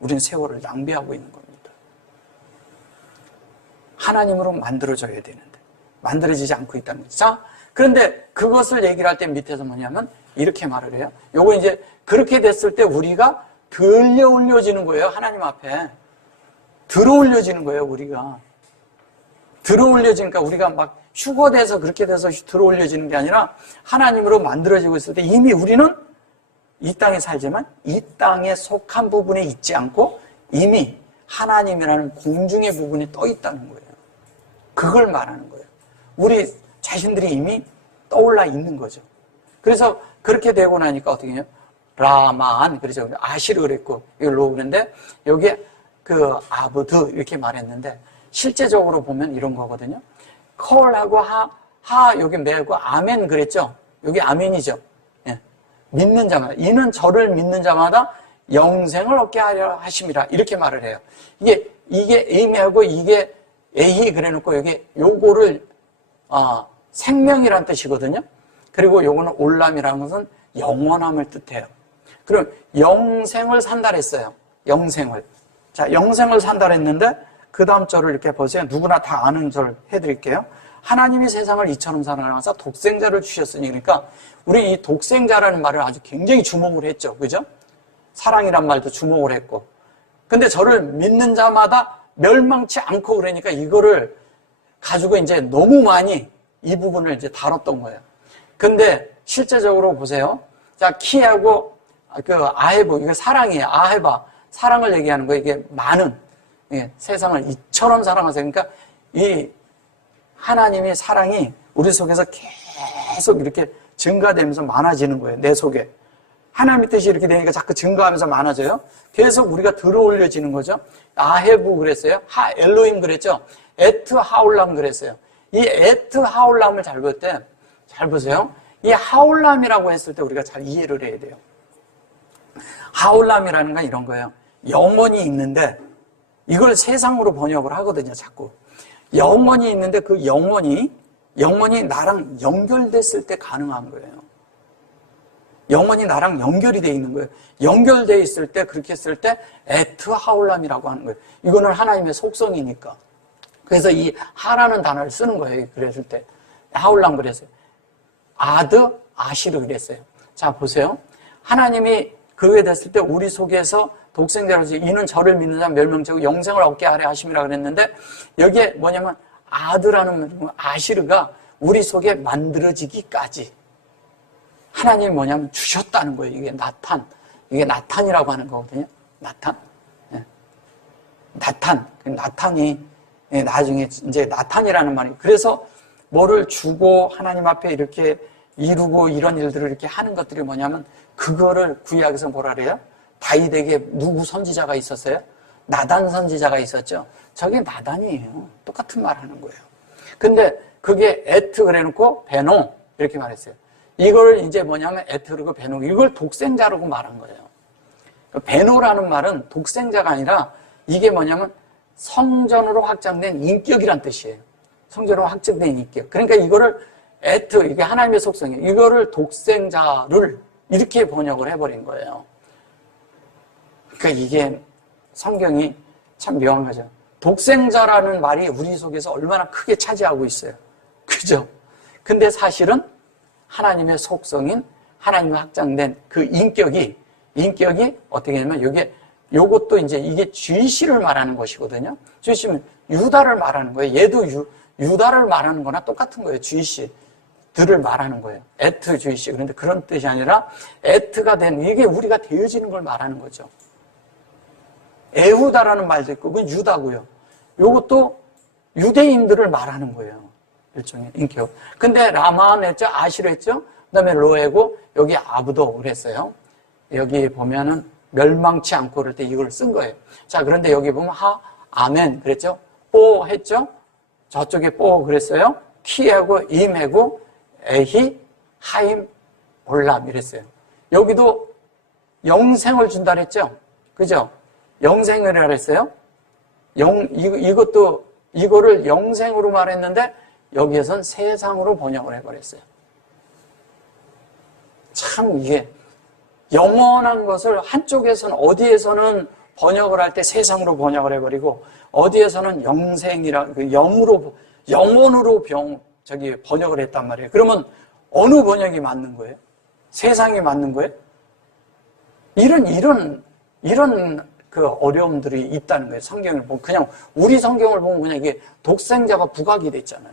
우리는 세월을 낭비하고 있는 겁니다. 하나님으로 만들어져야 되는데 만들어지지 않고 있다는 거죠. 자, 그런데 그것을 얘기를 할 때 밑에서 뭐냐면 이렇게 말을 해요. 요거 이제 그렇게 됐을 때 우리가 들려 올려지는 거예요. 하나님 앞에 들어 올려지는 거예요. 우리가 들어 올려지니까 우리가 막 휴거돼서 그렇게 돼서 들어 올려지는 게 아니라 하나님으로 만들어지고 있을 때 이미 우리는 이 땅에 살지만 이 땅에 속한 부분에 있지 않고 이미 하나님이라는 공중의 부분에 떠 있다는 거예요. 그걸 말하는 거예요. 우리 자신들이 이미 떠올라 있는 거죠. 그래서 그렇게 되고 나니까 어떻게 해요? 라만, 그래서 아시르 그랬고, 이걸로 그랬는데, 여기 그 아브드 이렇게 말했는데, 실제적으로 보면 이런 거거든요. 콜하고 여기 매고 아멘 그랬죠? 여기 아멘이죠. 예. 믿는 자마다, 이는 저를 믿는 자마다 영생을 얻게 하려 하심이라. 이렇게 말을 해요. 이게 에이미하고 이게 에이 그래 놓고 여기 요거를, 생명이란 뜻이거든요. 그리고 요거는 올람이라는 것은 영원함을 뜻해요. 그럼 영생을 산다 했어요. 영생을. 자, 영생을 산다 했는데 그 다음 절을 이렇게 보세요. 누구나 다 아는 절 해드릴게요. 하나님이 세상을 이처럼 사랑하사 독생자를 주셨으니, 그러니까 우리 이 독생자라는 말을 아주 굉장히 주목을 했죠. 그죠? 사랑이란 말도 주목을 했고. 근데 저를 믿는 자마다 멸망치 않고 그러니까 이거를 가지고 이제 너무 많이 이 부분을 이제 다뤘던 거예요. 근데 실제적으로 보세요. 자, 키하고 그 아헤브, 이거 사랑이에요. 아헤바, 사랑을 얘기하는 거예요. 이게 많은, 세상을 이처럼 사랑하세요. 그러니까 이 하나님의 사랑이 우리 속에서 계속 이렇게 증가되면서 많아지는 거예요. 내 속에. 하나님의 뜻이 이렇게 되니까 자꾸 증가하면서 많아져요. 계속 우리가 들어올려지는 거죠. 아헤브 그랬어요. 엘로힘 그랬죠. 에트 하울람 그랬어요. 이 에트 하울람을 잘 볼 때, 잘 보세요. 이 하올람이라고 했을 때 우리가 잘 이해를 해야 돼요. 하올람이라는 건 이런 거예요. 영혼이 있는데 이걸 세상으로 번역을 하거든요, 자꾸. 영혼이 있는데 그 영혼이 나랑 연결됐을 때 가능한 거예요. 영혼이 나랑 연결이 돼 있는 거예요. 연결돼 있을 때, 그렇게 했을 때 에트 하올람이라고 하는 거예요. 이거는 하나님의 속성이니까. 그래서 이 하라는 단어를 쓰는 거예요. 그랬을 때 하올람 그랬어요. 아드 아시르 그랬어요. 자, 보세요. 하나님이 그렇게 됐을 때 우리 속에서 독생자로서 이는 저를 믿는 자는 멸망치고 영생을 얻게 하려 하심이라 그랬는데, 여기에 뭐냐면 아드라는 아시르가 우리 속에 만들어지기까지 하나님이 뭐냐면 주셨다는 거예요. 이게 나탄이라고 하는 거거든요. 나탄. 예. 나탄이 나중에 이제 나탄이라는 말이. 그래서 뭐를 주고 하나님 앞에 이렇게 이루고 이런 일들을 이렇게 하는 것들이 뭐냐면, 그거를 구약에서 뭐라 그래요? 다윗에게 누구 선지자가 있었어요? 나단 선지자가 있었죠. 저게 나단이에요. 똑같은 말 하는 거예요. 근데 그게 에트 그래놓고 베노 이렇게 말했어요. 이걸 이제 뭐냐면 에트르고 베노, 이걸 독생자라고 말한 거예요. 베노라는 말은 독생자가 아니라 이게 뭐냐면 성전으로 확장된 인격이란 뜻이에요. 성전으로 확장된 인격. 그러니까 이거를 에트, 이게 하나님의 속성이에요. 이거를 독생자를 이렇게 번역을 해버린 거예요. 그러니까 이게 성경이 참 묘한 거죠. 독생자라는 말이 우리 속에서 얼마나 크게 차지하고 있어요. 그죠? 근데 사실은 하나님의 속성인 하나님의 확장된 그 인격이 어떻게 하냐면 요것도 이제 이게 주이시를 말하는 것이거든요. 주이시면 유다를 말하는 거예요. 얘도 유다를 말하는 거나 똑같은 거예요. 주이시들을 말하는 거예요. 에트 주이시. 그런데 그런 뜻이 아니라 에트가 된, 이게 우리가 되어지는 걸 말하는 거죠. 에후다라는 말도 있고, 그건 유다고요. 요것도 유대인들을 말하는 거예요. 일종의 인격. 근데 라마는 했죠? 아시르 했죠? 그 다음에 로에고, 여기 아브도 그랬어요. 여기 보면은 멸망치 않고 그럴 때 이걸 쓴 거예요. 자, 그런데 여기 보면 아멘 그랬죠? 뽀 했죠? 저쪽에 뽀 그랬어요? 키하고 임하고 에히, 하임, 올람 이랬어요. 여기도 영생을 준다 그랬죠? 그죠? 영생을 하랬어요? 이거를 영생으로 말했는데 여기에선 세상으로 번역을 해버렸어요. 참 이게 영원한 것을 한쪽에서는 어디에서는 번역을 할 때 세상으로 번역을 해버리고 어디에서는 영으로 영혼으로 번역을 했단 말이에요. 그러면 어느 번역이 맞는 거예요? 세상이 맞는 거예요? 이런 그 어려움들이 있다는 거예요. 성경을 보면 그냥 우리 성경을 보면 그냥 이게 독생자가 부각이 됐잖아요.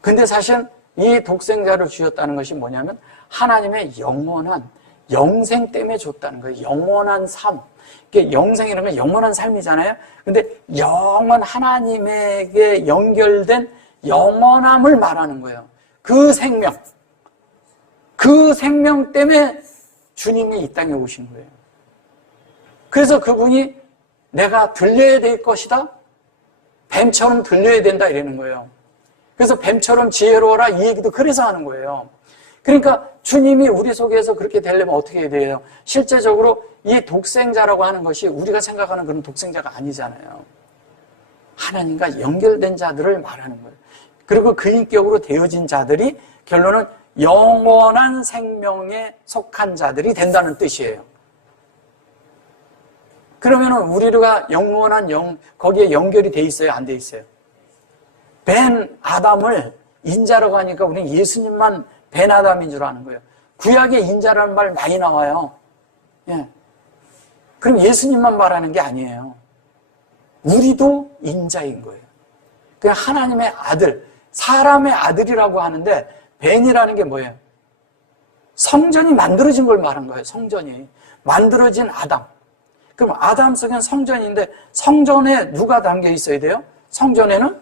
근데 사실 이 독생자를 주셨다는 것이 뭐냐면 하나님의 영원한 영생 때문에 줬다는 거예요. 영원한 삶. 이게 영생이라는 건 영원한 삶이잖아요. 근데 하나님에게 연결된 영원함을 말하는 거예요. 그 생명 때문에 주님이 이 땅에 오신 거예요. 그래서 그분이 내가 들려야 될 것이다? 뱀처럼 들려야 된다 이러는 거예요. 그래서 뱀처럼 지혜로워라 이 얘기도 그래서 하는 거예요. 그러니까 주님이 우리 속에서 그렇게 되려면 어떻게 해야 돼요? 실제적으로 이 독생자라고 하는 것이 우리가 생각하는 그런 독생자가 아니잖아요. 하나님과 연결된 자들을 말하는 거예요. 그리고 그 인격으로 되어진 자들이 결론은 영원한 생명에 속한 자들이 된다는 뜻이에요. 그러면은 우리가 영원한 거기에 연결이 돼 있어요? 안 돼 있어요? 벤 아담을 인자라고 하니까 우리는 예수님만 벤 아담인 줄 아는 거예요. 구약에 인자라는 말 많이 나와요. 예. 그럼 예수님만 말하는 게 아니에요. 우리도 인자인 거예요. 그냥 하나님의 아들, 사람의 아들이라고 하는데 벤이라는 게 뭐예요? 성전이 만들어진 걸 말한 거예요. 성전이 만들어진 아담. 그럼 아담 속엔 성전인데 성전에 누가 담겨 있어야 돼요? 성전에는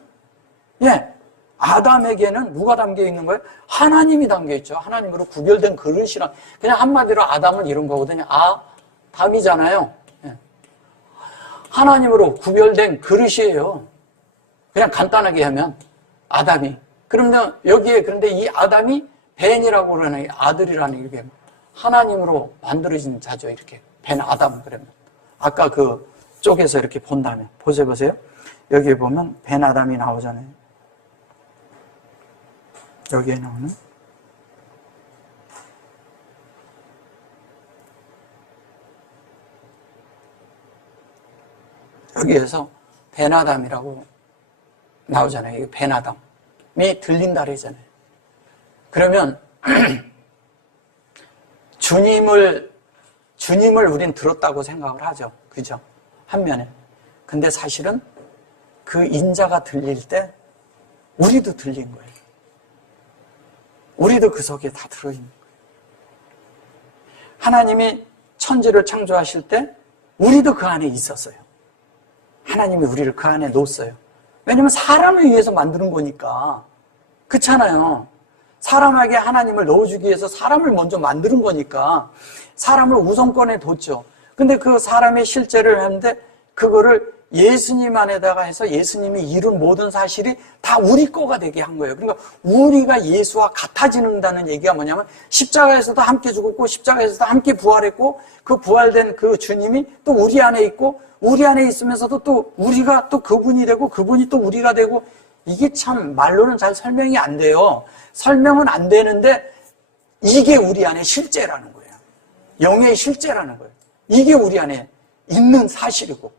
아담에게는 누가 담겨 있는 거예요? 하나님이 담겨 있죠. 하나님으로 구별된 그릇이랑, 그냥 한마디로 아담은 이런 거거든요. 아담이잖아요. 하나님으로 구별된 그릇이에요. 그냥 간단하게 하면 아담이. 그러면 여기에 그런데 이 아담이 벤이라고 그러는 이 아들이라는 이게 하나님으로 만들어진 자죠. 이렇게 벤 아담 그러면 아까 그 쪽에서 이렇게 본다면 보세요. 여기에 보면 벤 아담이 나오잖아요. 여기에 나오는 여기에서 벤 아담이라고 나오잖아요. 이게 벤 아담이 들린다 그러잖아요. 그러면 주님을 우린 들었다고 생각을 하죠. 그죠? 한면에. 근데 사실은 그 인자가 들릴 때 우리도 들린 거예요. 우리도 그 속에 다 들어있는 거예요. 하나님이 천지를 창조하실 때 우리도 그 안에 있었어요. 하나님이 우리를 그 안에 놓았어요. 왜냐면 사람을 위해서 만드는 거니까. 그렇잖아요. 사람에게 하나님을 넣어주기 위해서 사람을 먼저 만드는 거니까 사람을 우선권에 뒀죠. 근데 그 사람의 실제를 하는데 그거를 예수님 안에다가 해서 예수님이 이룬 모든 사실이 다 우리 거가 되게 한 거예요. 그러니까 우리가 예수와 같아지는다는 얘기가 뭐냐면 십자가에서도 함께 죽었고 십자가에서도 함께 부활했고 그 부활된 그 주님이 또 우리 안에 있고 우리 안에 있으면서도 또 우리가 또 그분이 되고 그분이 또 우리가 되고 이게 참 말로는 잘 설명이 안 돼요. 설명은 안 되는데 이게 우리 안에 실제라는 거예요. 영의 실제라는 거예요. 이게 우리 안에 있는 사실이고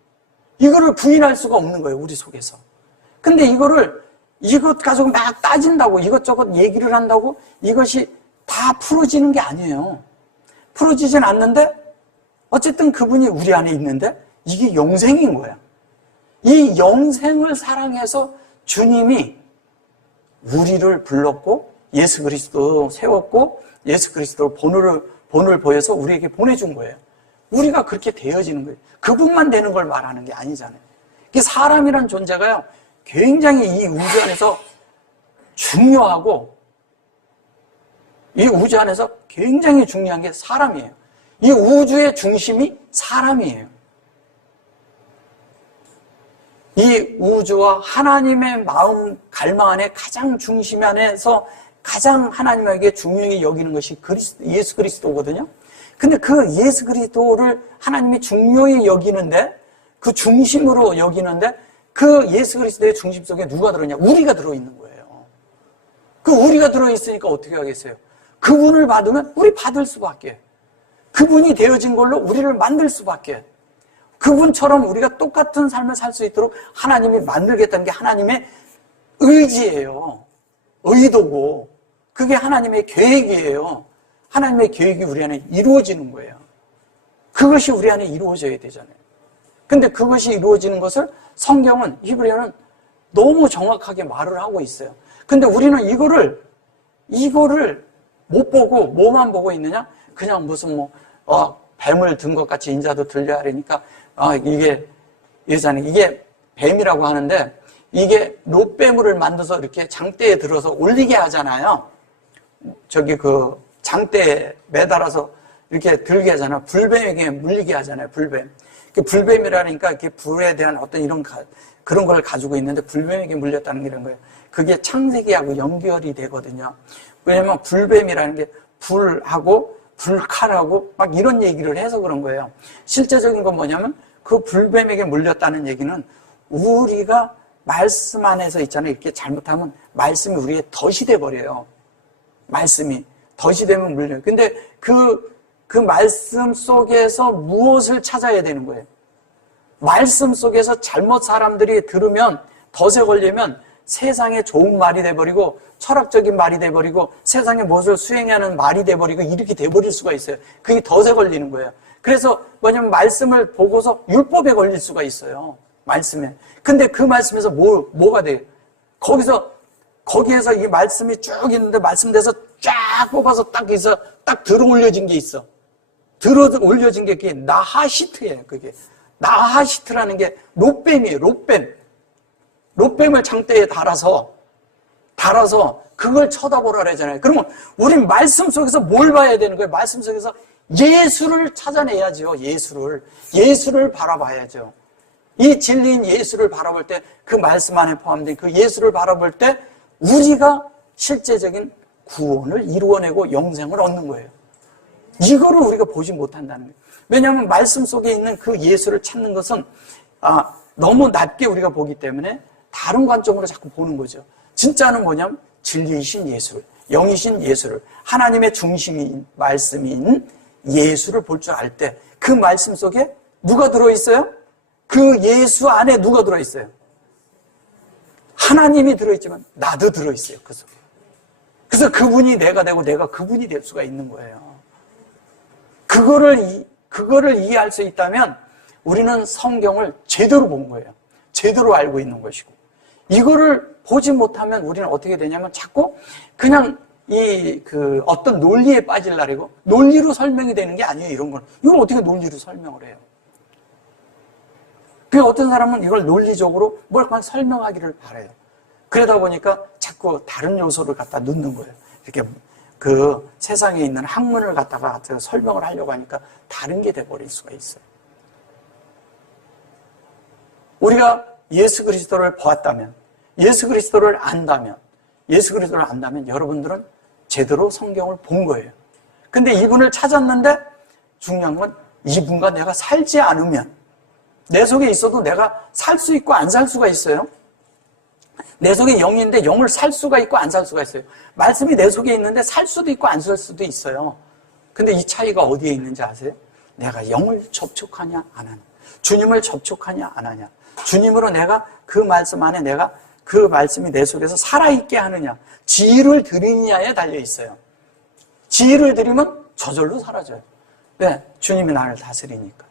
이거를 부인할 수가 없는 거예요. 우리 속에서. 근데 이것 가지고 막 따진다고 이것저것 얘기를 한다고 이것이 다 풀어지는 게 아니에요. 풀어지진 않는데 어쨌든 그분이 우리 안에 있는데 이게 영생인 거야. 이 영생을 사랑해서 주님이 우리를 불렀고 예수 그리스도 세웠고 예수 그리스도 본을 보여서 우리에게 보내준 거예요. 우리가 그렇게 되어지는 거예요. 그분만 되는 걸 말하는 게 아니잖아요. 사람이란 존재가요 굉장히 이 우주 안에서 중요하고 이 우주 안에서 굉장히 중요한 게 사람이에요. 이 우주의 중심이 사람이에요. 이 우주와 하나님의 마음 갈망 안에 가장 중심 안에서 가장 하나님에게 중요히 여기는 것이 예수 그리스도거든요. 근데 그 예수 그리스도를 하나님이 중요히 여기는데 그 중심으로 여기는데 그 예수 그리스도의 중심 속에 누가 들어있냐? 우리가 들어있는 거예요. 그 우리가 들어있으니까 어떻게 하겠어요? 그분을 받으면 우리 받을 수밖에. 그분이 되어진 걸로 우리를 만들 수밖에. 그분처럼 우리가 똑같은 삶을 살 수 있도록 하나님이 만들겠다는 게 하나님의 의지예요. 의도고 그게 하나님의 계획이에요. 하나님의 계획이 우리 안에 이루어지는 거예요. 그것이 우리 안에 이루어져야 되잖아요. 근데 그것이 이루어지는 것을 성경은 히브리어는 너무 정확하게 말을 하고 있어요. 근데 우리는 이거를 못 보고 뭐만 보고 있느냐? 그냥 무슨 뱀을 든 것 같이 인자도 들려야 하니까 이게 뱀이라고 하는데 이게 롯뱀을 만들어서 이렇게 장대에 들어서 올리게 하잖아요. 저기 그 장대에 매달아서 이렇게 들게 하잖아요. 불뱀에게 물리게 하잖아요. 불뱀. 불뱀이라니까 이렇게 불에 대한 어떤 이런 그런 걸 가지고 있는데 불뱀에게 물렸다는 게 이런 거예요. 그게 창세기하고 연결이 되거든요. 왜냐면 불뱀이라는 게 불하고 불칼하고 막 이런 얘기를 해서 그런 거예요. 실제적인 건 뭐냐면 그 불뱀에게 물렸다는 얘기는 우리가 말씀 안에서 있잖아요. 이렇게 잘못하면 말씀이 우리의 덫이 돼버려요. 말씀이 덫이 되면 물려요. 근데 그 말씀 속에서 무엇을 찾아야 되는 거예요? 말씀 속에서 잘못 사람들이 들으면 덫에 걸리면 세상에 좋은 말이 돼버리고 철학적인 말이 돼버리고 세상에 무엇을 수행하는 말이 돼버리고 이렇게 돼버릴 수가 있어요. 그게 덫에 걸리는 거예요. 그래서 뭐냐면 말씀을 보고서 율법에 걸릴 수가 있어요. 말씀에. 근데 그 말씀에서 뭐가 돼요? 거기에서 이 말씀이 쭉 있는데 말씀에서 쫙 뽑아서 딱 들어 올려진 게 있어. 들어 올려진 게 그게 나하시트예요. 그게 나하시트라는 게 롯뱀이에요. 롯뱀을 장대에 달아서 그걸 쳐다보라 그러잖아요. 그러면 우린 말씀 속에서 뭘 봐야 되는 거예요? 말씀 속에서 예수를 찾아내야죠. 예수를 바라봐야죠. 이 진리인 예수를 바라볼 때 그 말씀 안에 포함된 그 예수를 바라볼 때 우리가 실제적인 구원을 이루어내고 영생을 얻는 거예요. 이거를 우리가 보지 못한다는 거예요. 왜냐하면 말씀 속에 있는 그 예수를 찾는 것은 너무 낮게 우리가 보기 때문에 다른 관점으로 자꾸 보는 거죠. 진짜는 뭐냐면 진리이신 예수를, 영이신 예수를, 하나님의 중심인 말씀인 예수를 볼 줄 알 때 그 말씀 속에 누가 들어있어요? 그 예수 안에 누가 들어있어요? 하나님이 들어있지만 나도 들어있어요, 그 속에. 그래서 그분이 내가 되고 내가 그분이 될 수가 있는 거예요. 그거를 이해할 수 있다면 우리는 성경을 제대로 본 거예요. 제대로 알고 있는 것이고. 이거를 보지 못하면 우리는 어떻게 되냐면 자꾸 그냥 어떤 논리에 빠질라고 논리로 설명이 되는 게 아니에요, 이런 건. 이걸 어떻게 논리로 설명을 해요? 그 어떤 사람은 이걸 논리적으로 뭘 그냥 설명하기를 바라요. 그러다 보니까 자꾸 다른 요소를 갖다 넣는 거예요. 이렇게 그 세상에 있는 학문을 갖다가 설명을 하려고 하니까 다른 게 돼버릴 수가 있어요. 우리가 예수 그리스도를 보았다면, 예수 그리스도를 안다면 여러분들은 제대로 성경을 본 거예요. 근데 이분을 찾았는데 중요한 건 이분과 내가 살지 않으면, 내 속에 있어도 내가 살 수 있고 안 살 수가 있어요. 내 속에 영인데 영을 살 수가 있고 안 살 수가 있어요. 말씀이 내 속에 있는데 살 수도 있고 안 살 수도 있어요. 근데 이 차이가 어디에 있는지 아세요? 내가 영을 접촉하냐 안 하냐, 주님을 접촉하냐 안 하냐, 주님으로 내가 그 말씀 안에 내가 그 말씀이 내 속에서 살아있게 하느냐, 지혜를 드리느냐에 달려있어요. 지혜를 드리면 저절로 사라져요. 왜? 주님이 나를 다스리니까.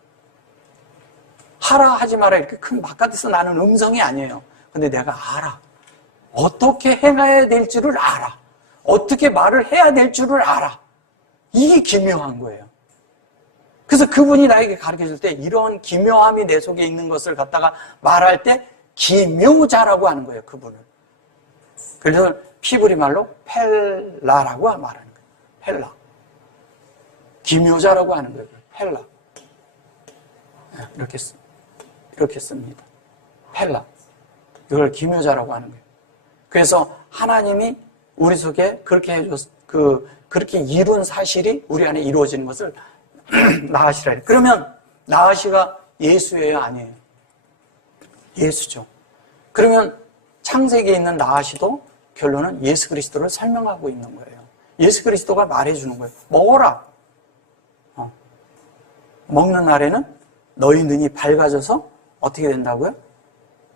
하라 하지 마라 이렇게 큰 바깥에서 나는 음성이 아니에요. 근데 내가 알아. 어떻게 행해야 될 줄을 알아. 어떻게 말을 해야 될 줄을 알아. 이게 기묘한 거예요. 그래서 그분이 나에게 가르쳐줄 때 이런 기묘함이 내 속에 있는 것을 갖다가 말할 때 기묘자라고 하는 거예요, 그분을. 그래서 피브리 말로 펠라라고 말하는 거예요. 펠라. 기묘자라고 하는 거예요. 펠라. 이렇게 씁니다. 펠라. 이걸 기묘자라고 하는 거예요. 그래서 하나님이 우리 속에 그렇게 해줘서 그렇게 이룬 사실이 우리 안에 이루어지는 것을 나아시라. 그러면 나아시가 예수예요, 아니에요? 예수죠. 그러면 창세기에 있는 나아시도 결론은 예수 그리스도를 설명하고 있는 거예요. 예수 그리스도가 말해주는 거예요. 먹어라. 먹는 날에는 너희 눈이 밝아져서 어떻게 된다고요?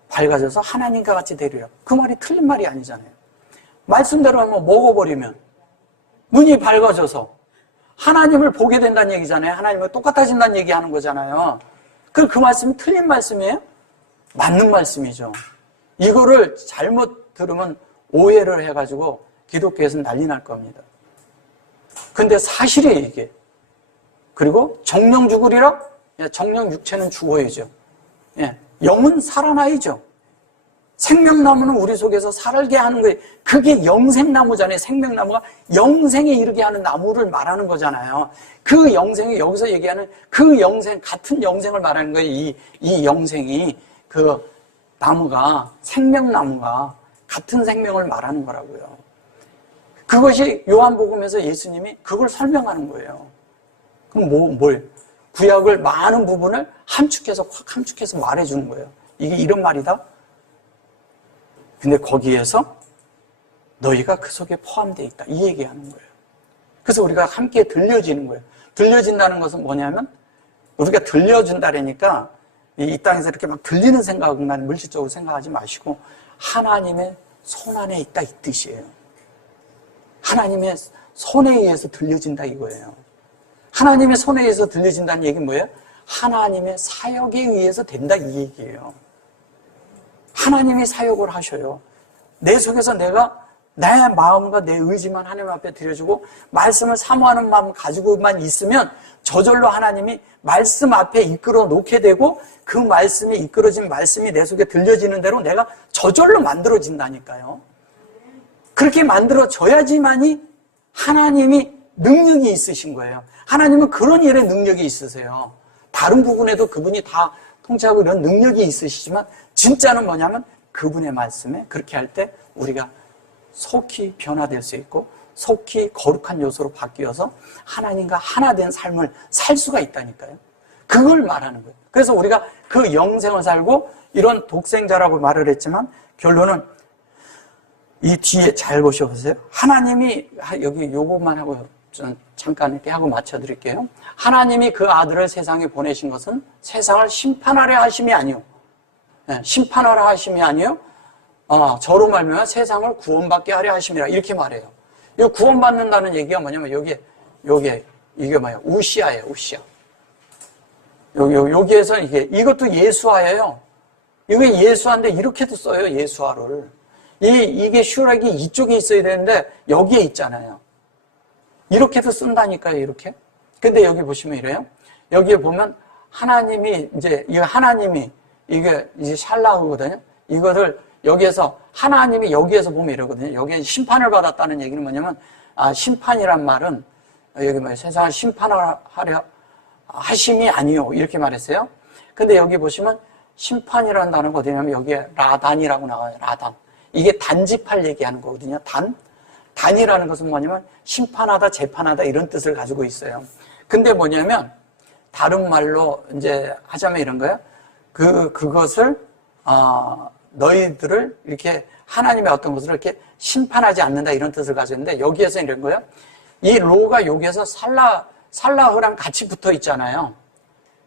밝아져서 하나님과 같이 되리라. 그 말이 틀린 말이 아니잖아요. 말씀대로 하면 먹어버리면 눈이 밝아져서 하나님을 보게 된다는 얘기잖아요. 하나님과 똑같아진다는 얘기하는 거잖아요. 그 말씀이 틀린 말씀이에요? 맞는 말씀이죠. 이거를 잘못 들으면 오해를 해가지고 기독교에서는 난리 날 겁니다. 근데 사실이에요, 이게. 그리고 정령 죽으리라? 정령 육체는 죽어야죠. 영은 살아나야죠. 생명나무는 우리 속에서 살게 하는 거예요. 그게 영생나무잖아요. 생명나무가 영생에 이르게 하는 나무를 말하는 거잖아요. 그 영생이 여기서 얘기하는 그 영생, 같은 영생을 말하는 거예요. 이 영생이 그 나무가, 생명나무가 같은 생명을 말하는 거라고요. 그것이 요한복음에서 예수님이 그걸 설명하는 거예요. 그럼 뭘? 구약을 많은 부분을 확 함축해서 말해주는 거예요. 이게 이런 말이다? 근데 거기에서 너희가 그 속에 포함되어 있다. 이 얘기하는 거예요. 그래서 우리가 함께 들려지는 거예요. 들려진다는 것은 뭐냐면 우리가 들려준다라니까 이 땅에서 이렇게 막 들리는 생각만 물질적으로 생각하지 마시고 하나님의 손 안에 있다 이 뜻이에요. 하나님의 손에 의해서 들려진다 이거예요. 하나님의 손에 의해서 들려진다는 얘기는 뭐예요? 하나님의 사역에 의해서 된다 이 얘기예요. 하나님이 사역을 하셔요. 내 속에서 내가 내 마음과 내 의지만 하나님 앞에 드려주고 말씀을 사모하는 마음 가지고만 있으면 저절로 하나님이 말씀 앞에 이끌어 놓게 되고 그 말씀이 이끌어진 말씀이 내 속에 들려지는 대로 내가 저절로 만들어진다니까요. 그렇게 만들어져야지만이 하나님이 능력이 있으신 거예요. 하나님은 그런 일에 능력이 있으세요. 다른 부분에도 그분이 다 통치하고 이런 능력이 있으시지만 진짜는 뭐냐면 그분의 말씀에 그렇게 할 때 우리가 속히 변화될 수 있고 속히 거룩한 요소로 바뀌어서 하나님과 하나 된 삶을 살 수가 있다니까요. 그걸 말하는 거예요. 그래서 우리가 그 영생을 살고 이런 독생자라고 말을 했지만 결론은 이 뒤에 잘 보셔보세요. 하나님이 여기 요것만 하고 잠깐 이렇게 하고 맞춰드릴게요. 하나님이 그 아들을 세상에 보내신 것은 세상을 심판하려 하심이 아니요. 심판하려 하심이 아니요. 저로 말미암아 세상을 구원받게 하려 하심이라 이렇게 말해요. 이 구원받는다는 얘기가 뭐냐면 여기에 이게 뭐예요? 우시아예요. 우시아. 여기에서 이것도 예수아예요. 이게 예수아인데 이렇게도 써요. 예수아를. 이게 슈렉이 이쪽에 있어야 되는데 여기에 있잖아요. 이렇게도 쓴다니까요. 이렇게. 근데 여기 보시면 이래요. 여기에 보면 하나님이 이게 이제 샬라우거든요. 이거를 여기에서 하나님이 여기에서 보면 이러거든요. 여기에 심판을 받았다는 얘기는 뭐냐면 심판이란 말은 여기 뭐예요? 세상을 심판하려 하심이 아니요 이렇게 말했어요. 근데 여기 보시면 심판이라는 단어가 어디냐면 여기에 라단이라고 나와요. 라단. 이게 단집할 얘기하는 거거든요. 단이라는 것은 뭐냐면 심판하다, 재판하다 이런 뜻을 가지고 있어요. 근데 뭐냐면 다른 말로 이제 하자면 이런 거예요. 그것을 너희들을 이렇게 하나님의 어떤 것을 이렇게 심판하지 않는다 이런 뜻을 가지고 있는데 여기에서 이런 거예요. 이 로가 여기에서 살라흐랑 같이 붙어 있잖아요.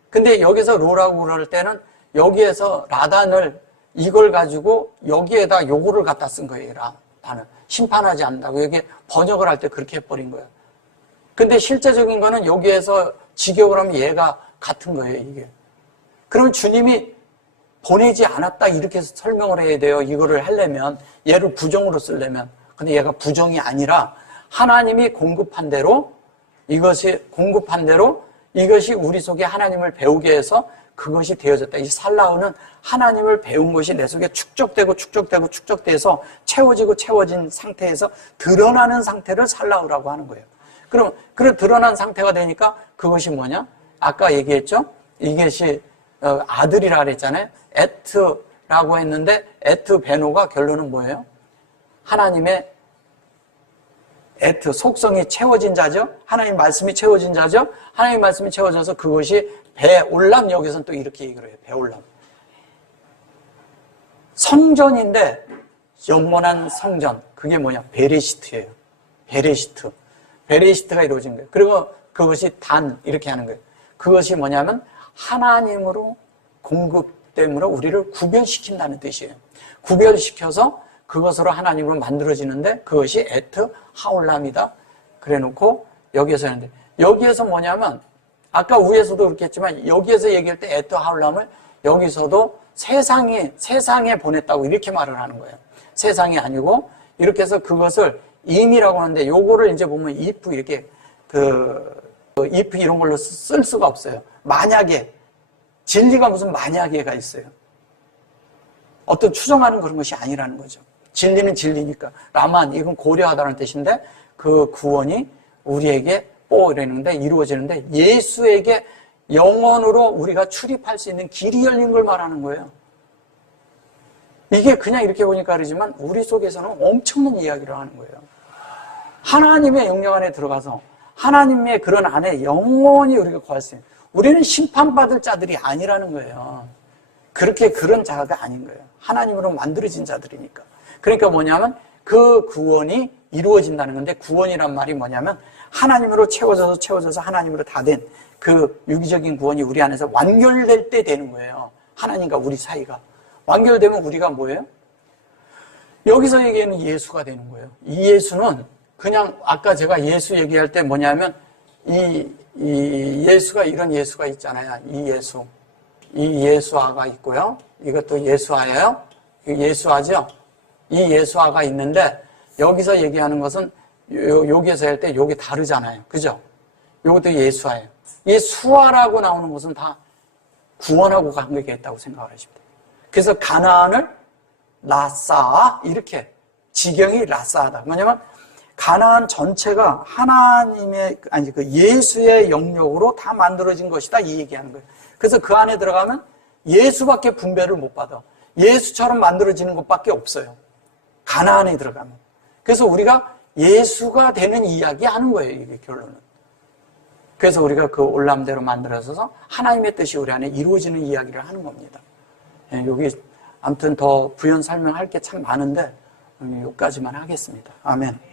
근데 여기서 로라고 그럴 때는 여기에서 라단을 이걸 가지고 여기에다 요거를 갖다 쓴 거예요. 라단을 심판하지 않는다고 여기 번역을 할 때 그렇게 해버린 거예요. 근데 실제적인 거는 여기에서 직역을 하면 얘가 같은 거예요. 이게. 그러면 주님이 보내지 않았다 이렇게 설명을 해야 돼요. 이거를 하려면 얘를 부정으로 쓰려면. 근데 얘가 부정이 아니라 하나님이 공급한 대로 이것이 우리 속에 하나님을 배우게 해서 그것이 되어졌다. 이 살라우는 하나님을 배운 것이 내 속에 축적돼서 채워진 상태에서 드러나는 상태를 살라우라고 하는 거예요. 그럼 그런 드러난 상태가 되니까 그것이 뭐냐? 아까 얘기했죠? 이것이 아들이라 그랬잖아요. 에트라고 했는데 에트 베노가 결론은 뭐예요? 하나님의 에트, 속성이 채워진 자죠. 하나님 말씀이 채워진 자죠. 하나님 말씀이 채워져서 그것이 배올람, 여기서는 또 이렇게 얘기를 해요. 배올람. 성전인데 영원한 성전. 그게 뭐냐? 베레시트예요. 베레시트가 이루어진 거예요. 그리고 그것이 단 이렇게 하는 거예요. 그것이 뭐냐면 하나님으로 공급됨으로 우리를 구별시킨다는 뜻이에요. 구별시켜서 그것으로 하나님으로 만들어지는데 그것이 에트 하올람이다. 그래놓고 여기에서 하는데 여기에서 뭐냐면 아까 위에서도 그렇게 했지만 여기에서 얘기할 때 에트 하올람을 여기서도 세상에 보냈다고 이렇게 말을 하는 거예요. 세상이 아니고 이렇게 해서 그것을 임이라고 하는데 요거를 이제 보면 if 이렇게 if 이런 걸로 쓸 수가 없어요. 만약에 진리가 무슨 만약에가 있어요. 어떤 추정하는 그런 것이 아니라는 거죠. 진리는 진리니까. 라만 이건 고려하다는 뜻인데 그 구원이 우리에게 이랬는데 이루어지는데 예수에게 영원으로 우리가 출입할 수 있는 길이 열린 걸 말하는 거예요. 이게 그냥 이렇게 보니까 그러지만 우리 속에서는 엄청난 이야기를 하는 거예요. 하나님의 영역 안에 들어가서 하나님의 그런 안에 영원히 우리가 거할 수 있는 우리는 심판받을 자들이 아니라는 거예요. 그런 자가 아닌 거예요. 하나님으로 만들어진 자들이니까. 그러니까 뭐냐면 그 구원이 이루어진다는 건데 구원이란 말이 뭐냐면 하나님으로 채워져서 하나님으로 다 된 그 유기적인 구원이 우리 안에서 완결될 때 되는 거예요. 하나님과 우리 사이가. 완결되면 우리가 뭐예요? 여기서 얘기하는 예수가 되는 거예요. 이 예수는 그냥 아까 제가 예수 얘기할 때 뭐냐면 이 예수가 이런 예수가 있잖아요. 이 예수아가 있고요. 이것도 예수아예요. 예수아죠. 이 예수아가 있는데 여기서 얘기하는 것은 여기에서 할 때 여기 다르잖아요. 그죠? 이것도 예수아예요. 이 수아라고 나오는 것은 다 구원하고 관계있다고 생각을 하시면 돼요. 그래서 가나안을 라싸 이렇게 지경이 라싸하다. 뭐냐면 가나안 전체가 하나님의 그 예수의 영역으로 다 만들어진 것이다 이 얘기하는 거예요. 그래서 그 안에 들어가면 예수밖에 분배를 못 받아. 예수처럼 만들어지는 것밖에 없어요. 가나안에 들어가면. 그래서 우리가 예수가 되는 이야기 하는 거예요, 이게 결론은. 그래서 우리가 그 올람대로 만들어서 하나님의 뜻이 우리 안에 이루어지는 이야기를 하는 겁니다. 여기 아무튼 더 부연 설명할 게 참 많은데 여기까지만 하겠습니다. 아멘.